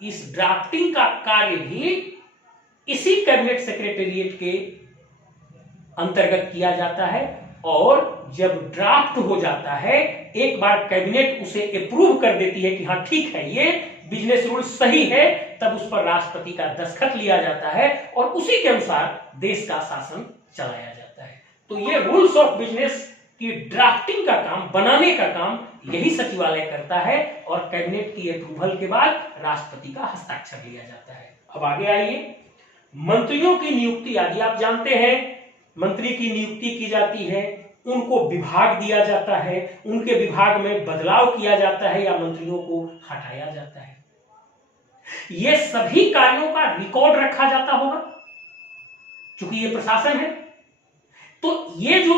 इस ड्राफ्टिंग का कार्य भी इसी कैबिनेट सेक्रेटेरिएट के अंतर्गत किया जाता है और जब ड्राफ्ट हो जाता है, एक बार कैबिनेट उसे अप्रूव कर देती है कि हाँ ठीक है ये बिजनेस रूल सही है, तब उस पर राष्ट्रपति का दस्तखत लिया जाता है और उसी के अनुसार देश का शासन चलाया जाता है। तो ये रूल्स ऑफ बिजनेस की ड्राफ्टिंग का काम, बनाने का काम यही सचिवालय करता है और कैबिनेट की अप्रूवल के बाद राष्ट्रपति का हस्ताक्षर लिया जाता है। अब आगे आइए, मंत्रियों की नियुक्ति आदि। आप जानते हैं मंत्री की नियुक्ति की जाती है, उनको विभाग दिया जाता है, उनके विभाग में बदलाव किया जाता है या मंत्रियों को हटाया जाता है। ये सभी कार्यों का रिकॉर्ड रखा जाता होगा क्योंकि ये प्रशासन है। तो ये जो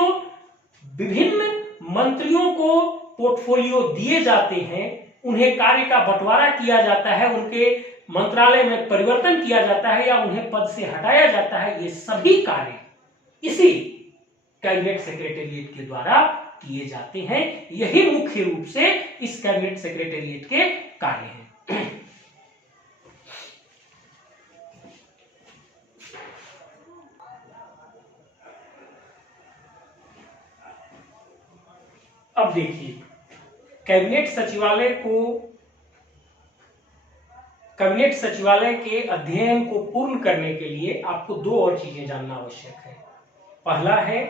विभिन्न मंत्रियों को पोर्टफोलियो दिए जाते हैं, उन्हें कार्य का बंटवारा किया जाता है, उनके मंत्रालय में परिवर्तन किया जाता है या उन्हें पद से हटाया जाता है, ये सभी कार्य इसी कैबिनेट सेक्रेटेरिएट के द्वारा किए जाते हैं। यही मुख्य रूप से इस कैबिनेट सेक्रेटेरिएट के कार्य हैं। अब देखिए, कैबिनेट सचिवालय के अध्ययन को पूर्ण करने के लिए आपको दो और चीजें जानना आवश्यक है। पहला है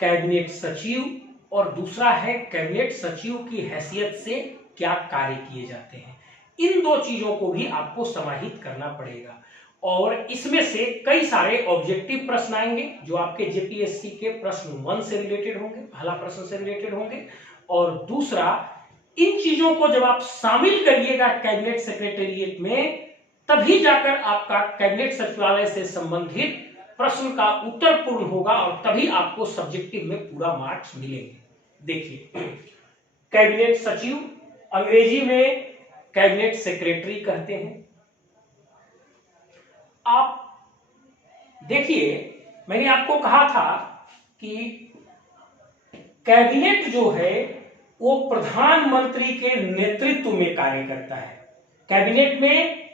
कैबिनेट सचिव और दूसरा है कैबिनेट सचिव की हैसियत से क्या कार्य किए जाते हैं। इन दो चीजों को भी आपको समाहित करना पड़ेगा और इसमें से कई सारे ऑब्जेक्टिव प्रश्न आएंगे जो आपके जेपीएससी के प्रश्न 1 से रिलेटेड होंगे, पहला प्रश्न से रिलेटेड होंगे। और दूसरा, इन चीजों को जब आप शामिल करिएगा कैबिनेट सेक्रेटेरिएट में, तभी जाकर आपका कैबिनेट सचिवालय से संबंधित प्रश्न का उत्तर पूर्ण होगा और तभी आपको सब्जेक्टिव में पूरा मार्क्स मिलेंगे। देखिए, कैबिनेट सचिव अंग्रेजी में कैबिनेट सेक्रेटरी कहते हैं। आप देखिए, मैंने आपको कहा था कि कैबिनेट जो है वो प्रधानमंत्री के नेतृत्व में कार्य करता है। कैबिनेट में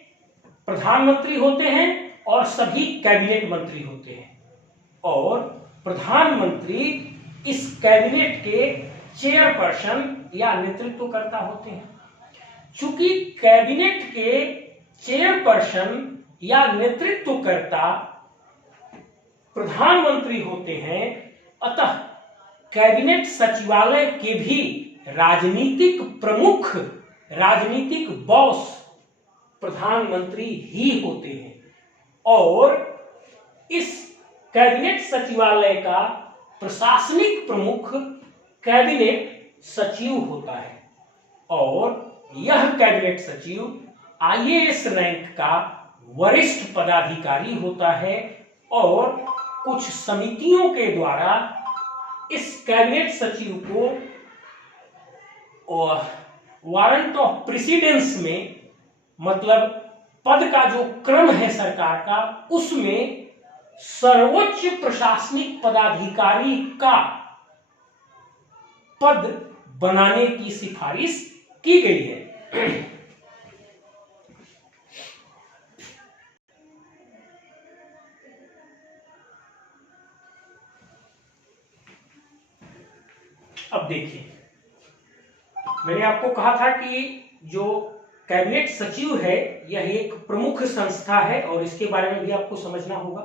प्रधानमंत्री होते हैं और सभी कैबिनेट मंत्री होते हैं और प्रधानमंत्री इस कैबिनेट के चेयरपर्सन या नेतृत्वकर्ता होते हैं। चूंकि कैबिनेट के चेयरपर्सन या नेतृत्वकर्ता प्रधानमंत्री होते हैं, अतः कैबिनेट सचिवालय के भी राजनीतिक प्रमुख, राजनीतिक बॉस प्रधानमंत्री ही होते हैं और इस कैबिनेट सचिवालय का प्रशासनिक प्रमुख कैबिनेट सचिव होता है और यह कैबिनेट सचिव आईएएस रैंक का वरिष्ठ पदाधिकारी होता है और कुछ समितियों के द्वारा इस कैबिनेट सचिव को वारंट ऑफ प्रेसिडेंस में, मतलब पद का जो क्रम है सरकार का, उसमें सर्वोच्च प्रशासनिक पदाधिकारी का पद बनाने की सिफारिश की गई है। अब देखिए, मैंने आपको कहा था कि जो कैबिनेट सचिव है यह एक प्रमुख संस्था है और इसके बारे में भी आपको समझना होगा।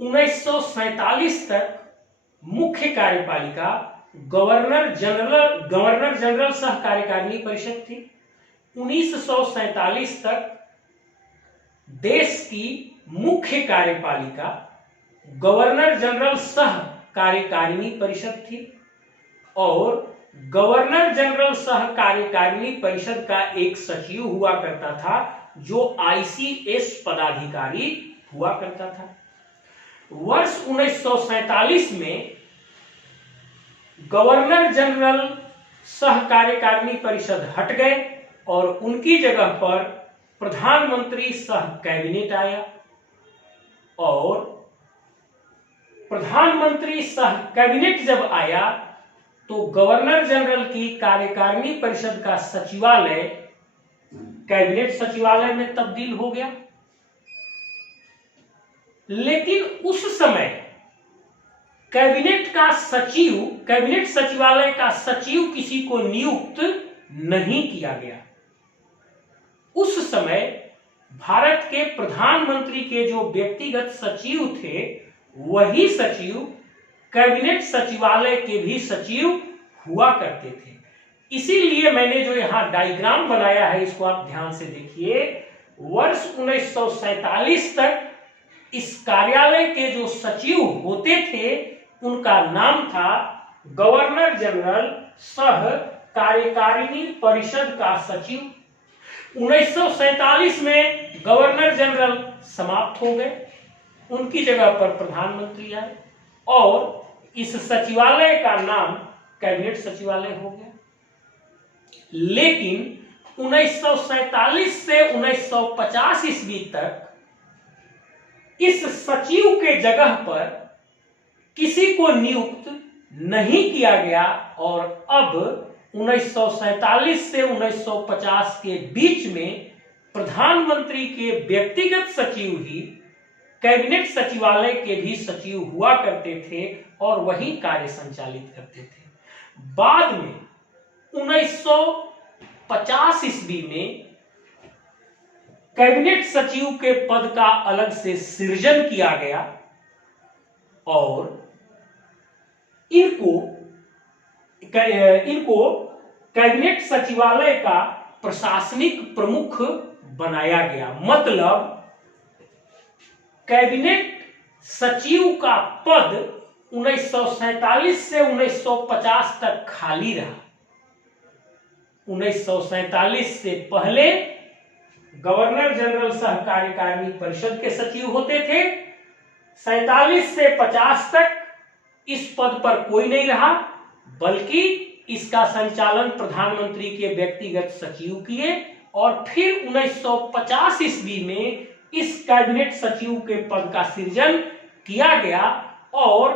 1947 तक मुख्य कार्यपालिका गवर्नर जनरल सह कार्यकारिणी परिषद थी। 1947 तक देश की मुख्य कार्यपालिका गवर्नर जनरल सह कार्यकारिणी परिषद थी और गवर्नर जनरल सह कार्यकारिणी परिषद का एक सचिव हुआ करता था जो आईसीएस पदाधिकारी हुआ करता था। वर्ष 1947 में गवर्नर जनरल सह कार्यकारिणी परिषद हट गए और उनकी जगह पर प्रधानमंत्री सह कैबिनेट आया और प्रधानमंत्री सह कैबिनेट जब आया तो गवर्नर जनरल की कार्यकारिणी परिषद का सचिवालय कैबिनेट सचिवालय में तब्दील हो गया। लेकिन उस समय कैबिनेट सचिवालय का सचिव किसी को नियुक्त नहीं किया गया। उस समय भारत के प्रधानमंत्री के जो व्यक्तिगत सचिव थे वही सचिव कैबिनेट सचिवालय के भी सचिव हुआ करते थे। इसीलिए मैंने जो यहां डायग्राम बनाया है इसको आप ध्यान से देखिए। वर्ष 1947 तक इस कार्यालय के जो सचिव होते थे उनका नाम था गवर्नर जनरल सह कार्यकारिणी परिषद का सचिव। 1947 में गवर्नर जनरल समाप्त हो गए, उनकी जगह पर प्रधानमंत्री आए और इस सचिवालय का नाम कैबिनेट सचिवालय हो गया। लेकिन 1947 से 1950 ईस्वी तक इस सचिव के जगह पर किसी को नियुक्त नहीं किया गया और अब 1947 से 1950 के बीच में प्रधानमंत्री के व्यक्तिगत सचिव ही कैबिनेट सचिवालय के भी सचिव हुआ करते थे और वही कार्य संचालित करते थे। बाद में 1950 ईस्वी में कैबिनेट सचिव के पद का अलग से सृजन किया गया और इनको कैबिनेट सचिवालय का प्रशासनिक प्रमुख बनाया गया। मतलब कैबिनेट सचिव का पद 1947 से 1950 तक खाली रहा। 1947 से पहले गवर्नर जनरल सह कार्यकारिणी परिषद के सचिव होते थे। 47 से 50 तक इस पद पर कोई नहीं रहा, बल्कि इसका संचालन प्रधानमंत्री के व्यक्तिगत सचिव किए और फिर 1950 ईस्वी में इस कैबिनेट सचिव के पद का सृजन किया गया और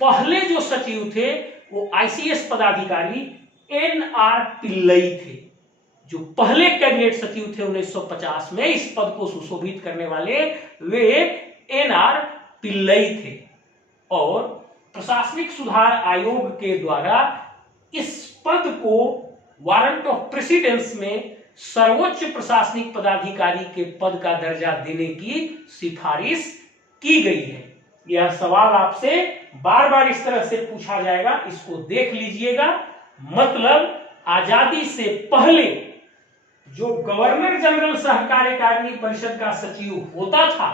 पहले जो सचिव थे वो आईसीएस पदाधिकारी एनआर पिल्लई थे। जो पहले कैबिनेट सचिव थे 1950 में इस पद को सुशोभित करने वाले वे एनआर पिल्लई थे और प्रशासनिक सुधार आयोग के द्वारा इस पद को वारंट ऑफ प्रेसिडेंस में सर्वोच्च प्रशासनिक पदाधिकारी के पद का दर्जा देने की सिफारिश की गई है। यह सवाल आपसे बार बार इस तरह से पूछा जाएगा, इसको देख लीजिएगा। मतलब आजादी से पहले जो गवर्नर जनरल सह कार्यकारिणी परिषद का सचिव होता था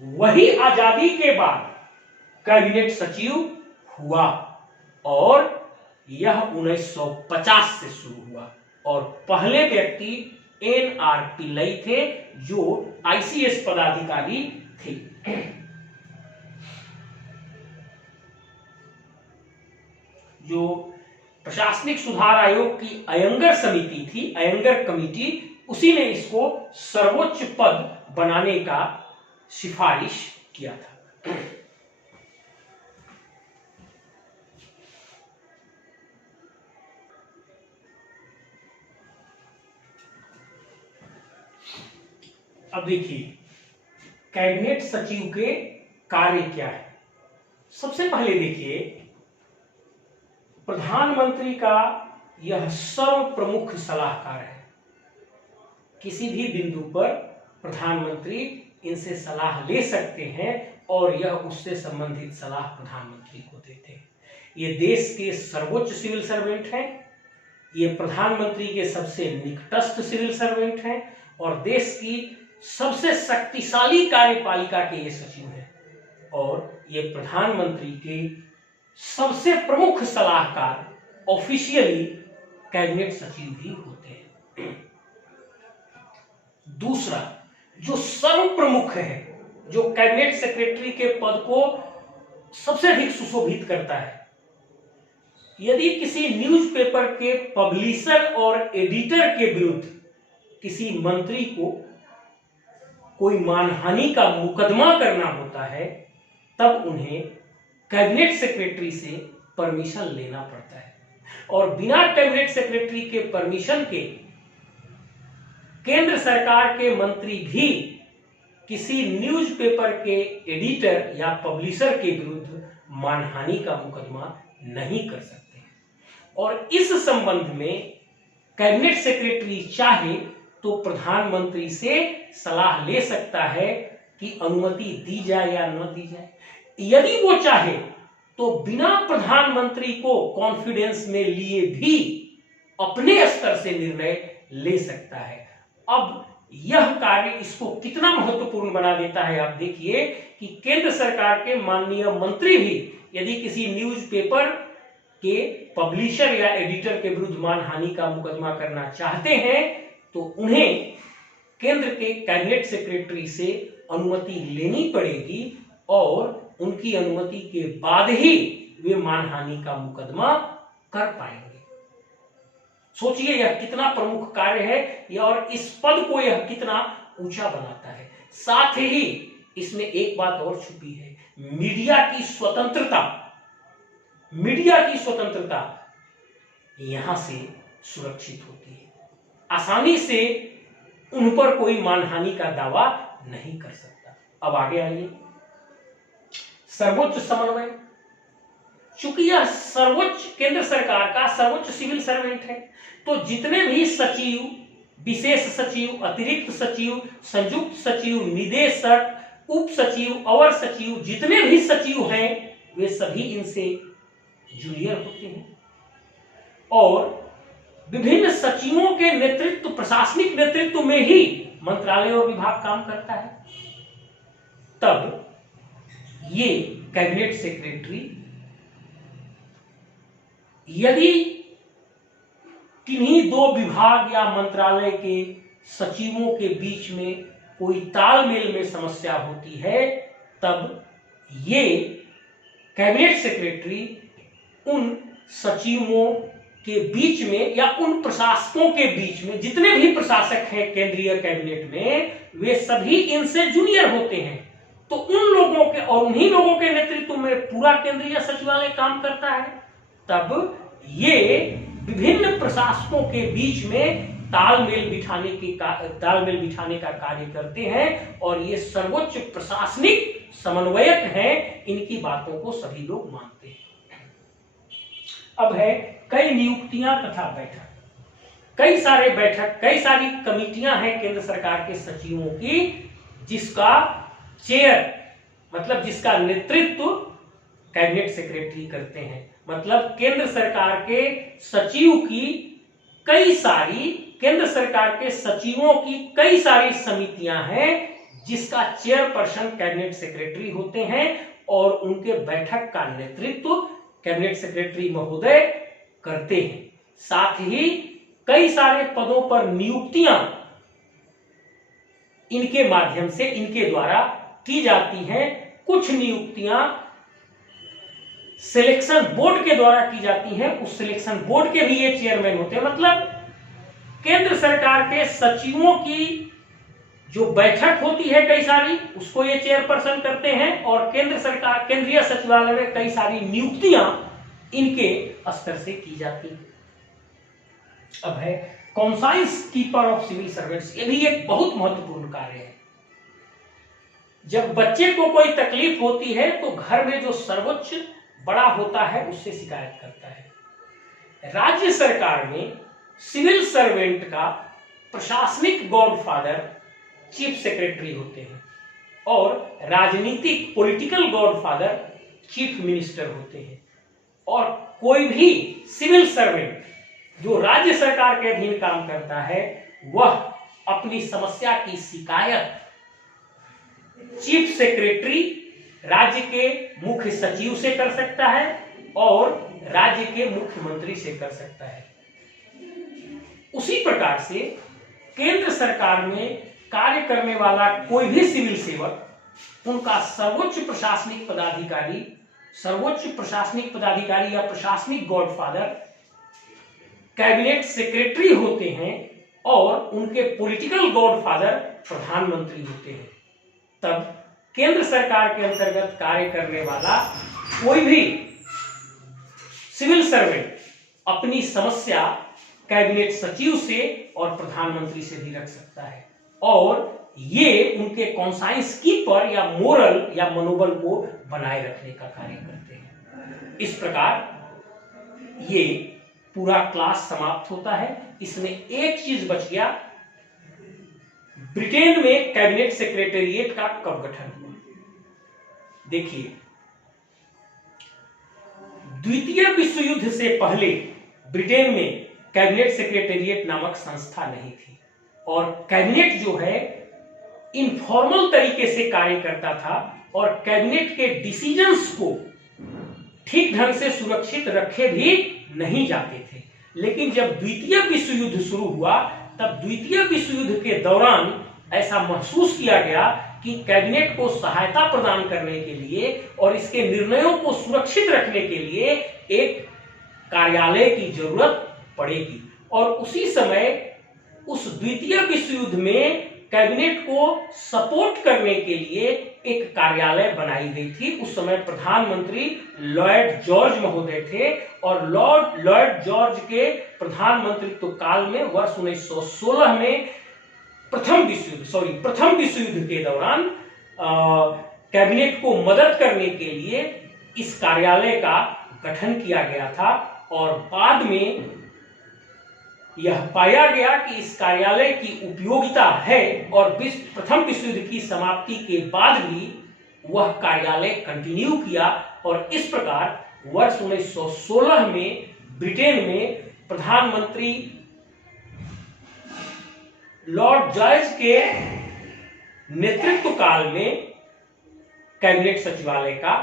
वही आजादी के बाद कैबिनेट सचिव हुआ और यह 1950 से शुरू हुआ और पहले व्यक्ति एनआर पिल्लई थे जो आईसीएस पदाधिकारी थे। जो प्रशासनिक सुधार आयोग की अयंगर समिति थी, अयंगर कमेटी, उसी ने इसको सर्वोच्च पद बनाने का सिफारिश किया था। अब देखिए कैबिनेट सचिव के कार्य क्या है। सबसे पहले देखिए प्रधानमंत्री का यह सर्व प्रमुख सलाहकार है। किसी भी बिंदु पर प्रधानमंत्री इनसे सलाह ले सकते हैं और यह उससे संबंधित सलाह प्रधानमंत्री को देते हैं। ये देश के सर्वोच्च सिविल सर्वेंट हैं, ये प्रधानमंत्री के सबसे निकटस्थ सिविल सर्वेंट हैं और देश की सबसे शक्तिशाली कार्यपालिका के ये सचिव हैं और ये प्रधानमंत्री के सबसे प्रमुख सलाहकार ऑफिशियली कैबिनेट सचिव ही होते हैं। दूसरा जो सर्व प्रमुख है, जो कैबिनेट सेक्रेटरी के पद को सबसे अधिक सुशोभित करता है, यदि किसी न्यूज़पेपर के पब्लिशर और एडिटर के विरुद्ध किसी मंत्री को कोई मानहानि का मुकदमा करना होता है तब उन्हें कैबिनेट सेक्रेटरी से परमिशन लेना पड़ता है और बिना कैबिनेट सेक्रेटरी के परमिशन के केंद्र सरकार के मंत्री भी किसी न्यूज़पेपर के एडिटर या पब्लिशर के विरुद्ध मानहानि का मुकदमा नहीं कर सकते हैं। और इस संबंध में कैबिनेट सेक्रेटरी चाहे तो प्रधानमंत्री से सलाह ले सकता है कि अनुमति दी जाए या न दी जाए। यदि वो चाहे तो बिना प्रधानमंत्री को कॉन्फिडेंस में लिए भी अपने स्तर से निर्णय ले सकता है। अब यह कार्य इसको कितना महत्वपूर्ण बना देता है, आप देखिए कि केंद्र सरकार के माननीय मंत्री भी यदि किसी न्यूज़पेपर के पब्लिशर या एडिटर के विरुद्ध मानहानि का मुकदमा करना चाहते हैं तो उन्हें केंद्र के कैबिनेट सेक्रेटरी से अनुमति लेनी पड़ेगी और उनकी अनुमति के बाद ही वे मानहानि का मुकदमा कर पाएंगे। सोचिए यह कितना प्रमुख कार्य है और इस पद को यह कितना ऊंचा बनाता है। साथ ही इसमें एक बात और छुपी है, मीडिया की स्वतंत्रता। मीडिया की स्वतंत्रता यहां से सुरक्षित होती है। आसानी से उन पर कोई मानहानि का दावा नहीं कर सकता। अब आगे आइए, सर्वोच्च समन्वय। चूंकि यह सर्वोच्च केंद्र सरकार का सर्वोच्च सिविल सर्वेंट है, तो जितने भी सचिव, विशेष सचिव, अतिरिक्त सचिव, संयुक्त सचिव, निदेशक, उप सचिव, अवर सचिव, जितने भी सचिव हैं वे सभी इनसे जूनियर होते हैं। और विभिन्न सचिवों के नेतृत्व, प्रशासनिक नेतृत्व में ही मंत्रालय और विभाग काम करता है। तब ये कैबिनेट सेक्रेटरी यदि किन्हीं दो विभाग या मंत्रालय के सचिवों के बीच में कोई तालमेल में समस्या होती है, तब ये कैबिनेट सेक्रेटरी उन सचिवों के बीच में या उन प्रशासकों के बीच में, जितने भी प्रशासक हैं केंद्रीय कैबिनेट में, वे सभी इनसे जूनियर होते हैं। तो उन लोगों के और उन्हीं लोगों के नेतृत्व में पूरा केंद्रीय सचिवालय काम करता है। तब ये विभिन्न प्रशासकों के बीच में तालमेल बिठाने का कार्य करते हैं और ये सर्वोच्च प्रशासनिक समन्वयक हैं। इनकी बातों को सभी लोग मानते हैं। अब है कई नियुक्तियां तथा बैठक। कई सारे बैठक, कई सारी कमिटियां हैं केंद्र सरकार के सचिवों की, जिसका चेयर मतलब जिसका नेतृत्व कैबिनेट सेक्रेटरी करते हैं। मतलब केंद्र सरकार के सचिव की कई सारी, केंद्र सरकार के सचिवों की कई सारी समितियां हैं जिसका चेयरपर्सन कैबिनेट सेक्रेटरी होते हैं और उनके बैठक का नेतृत्व कैबिनेट सेक्रेटरी महोदय करते हैं। साथ ही कई सारे पदों पर नियुक्तियां इनके माध्यम से, इनके द्वारा की जाती हैं। कुछ नियुक्तियां सिलेक्शन बोर्ड के द्वारा की जाती हैं, उस सिलेक्शन बोर्ड के भी ये चेयरमैन होते हैं। मतलब केंद्र सरकार के सचिवों की जो बैठक होती है कई सारी, उसको ये चेयरपर्सन करते हैं और केंद्र सरकार, केंद्रीय सचिवालय में कई सारी नियुक्तियां इनके स्तर से की जाती है। अब है conscience keeper of civil servants. ये भी एक बहुत महत्वपूर्ण कार्य है। जब बच्चे को कोई तकलीफ होती है तो घर में जो सर्वोच्च बड़ा होता है उससे शिकायत करता है। राज्य सरकार में सिविल सर्वेंट का प्रशासनिक गॉडफादर चीफ सेक्रेटरी होते हैं और राजनीतिक पॉलिटिकल गॉडफादर चीफ मिनिस्टर होते हैं। और कोई भी सिविल सर्वेंट जो राज्य सरकार के अधीन काम करता है वह अपनी समस्या की शिकायत चीफ सेक्रेटरी राज्य के मुख्य सचिव से कर सकता है और राज्य के मुख्यमंत्री से कर सकता है। उसी प्रकार से केंद्र सरकार में कार्य करने वाला कोई भी सिविल सेवक, उनका सर्वोच्च प्रशासनिक पदाधिकारी या प्रशासनिक गॉडफादर कैबिनेट सेक्रेटरी होते हैं और उनके पॉलिटिकल गॉडफादर प्रधानमंत्री होते हैं। तब केंद्र सरकार के अंतर्गत कार्य करने वाला कोई भी सिविल सर्वेंट अपनी समस्या कैबिनेट सचिव से और प्रधानमंत्री से भी रख सकता है और ये उनके कॉन्साइंस कीपर या मोरल या मनोबल को बनाए रखने का कार्य करते हैं। इस प्रकार ये पूरा क्लास समाप्त होता है। इसमें एक चीज बच गया, ब्रिटेन में कैबिनेट सेक्रेटेरिएट का कब गठन हुआ। देखिए, द्वितीय विश्व युद्ध से पहले ब्रिटेन में कैबिनेट सेक्रेटेरिएट नामक संस्था नहीं थी और कैबिनेट जो है इनफॉर्मल तरीके से कार्य करता था और कैबिनेट के डिसीजंस को ठीक ढंग से सुरक्षित रखे भी नहीं जाते थे। लेकिन जब द्वितीय विश्व युद्ध शुरू हुआ तब द्वितीय विश्व युद्ध के दौरान ऐसा महसूस किया गया कि कैबिनेट को सहायता प्रदान करने के लिए और इसके निर्णयों को सुरक्षित रखने के लिए एक कार्यालय की जरूरत पड़ेगी। और उसी समय उस द्वितीय विश्व युद्ध में कैबिनेट को सपोर्ट करने के लिए एक कार्यालय बनाई गई थी। उस समय प्रधानमंत्री लॉर्ड जॉर्ज महोदय थे और लॉर्ड जॉर्ज के प्रधानमंत्रित्व काल में वर्ष 1916 में प्रथम विश्व युद्ध के दौरान कैबिनेट को मदद करने के लिए इस कार्यालय का गठन किया गया था। और बाद में यह पाया गया कि इस कार्यालय की उपयोगिता है और प्रथम विश्व युद्ध की समाप्ति के बाद भी वह कार्यालय कंटिन्यू किया। और इस प्रकार वर्ष 1916 में ब्रिटेन में प्रधानमंत्री लॉर्ड जॉर्ज के नेतृत्व काल में कैबिनेट सचिवालय का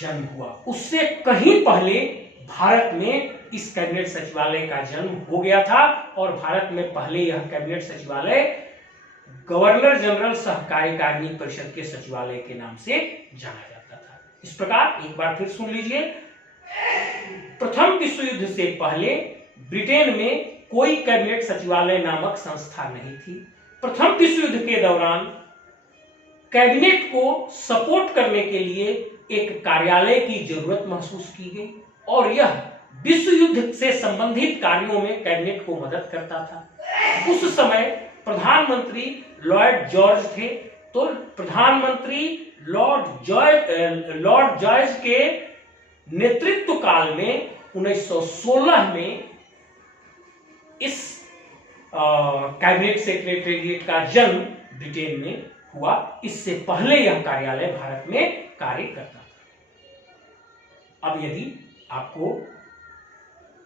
जन्म हुआ। उससे कहीं पहले भारत में इस कैबिनेट सचिवालय का जन्म हो गया था और भारत में पहले यह कैबिनेट सचिवालय गवर्नर जनरल सह कार्यकारिणी परिषद के सचिवालय के नाम से जाना जाता था। इस प्रकार एक बार फिर सुन लीजिए, प्रथम विश्व युद्ध से पहले ब्रिटेन में कोई कैबिनेट सचिवालय नामक संस्था नहीं थी। प्रथम विश्व युद्ध के दौरान कैबिनेट को सपोर्ट करने के लिए एक कार्यालय की जरूरत महसूस की गई और यह विश्व युद्ध से संबंधित कार्यों में कैबिनेट को मदद करता था। उस समय प्रधानमंत्री लॉर्ड जॉर्ज थे, तो प्रधानमंत्री लॉर्ड जॉर्ज के नेतृत्व काल में 1916 में इस कैबिनेट सेक्रेटेरिएट का जन्म ब्रिटेन में हुआ। इससे पहले यह कार्यालय भारत में कार्य करता था। अब यदि आपको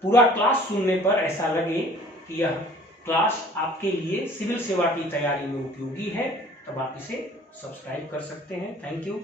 पूरा क्लास सुनने पर ऐसा लगे कि यह क्लास आपके लिए सिविल सेवा की तैयारी में उपयोगी है, तब आप इसे सब्सक्राइब कर सकते हैं। Thank you.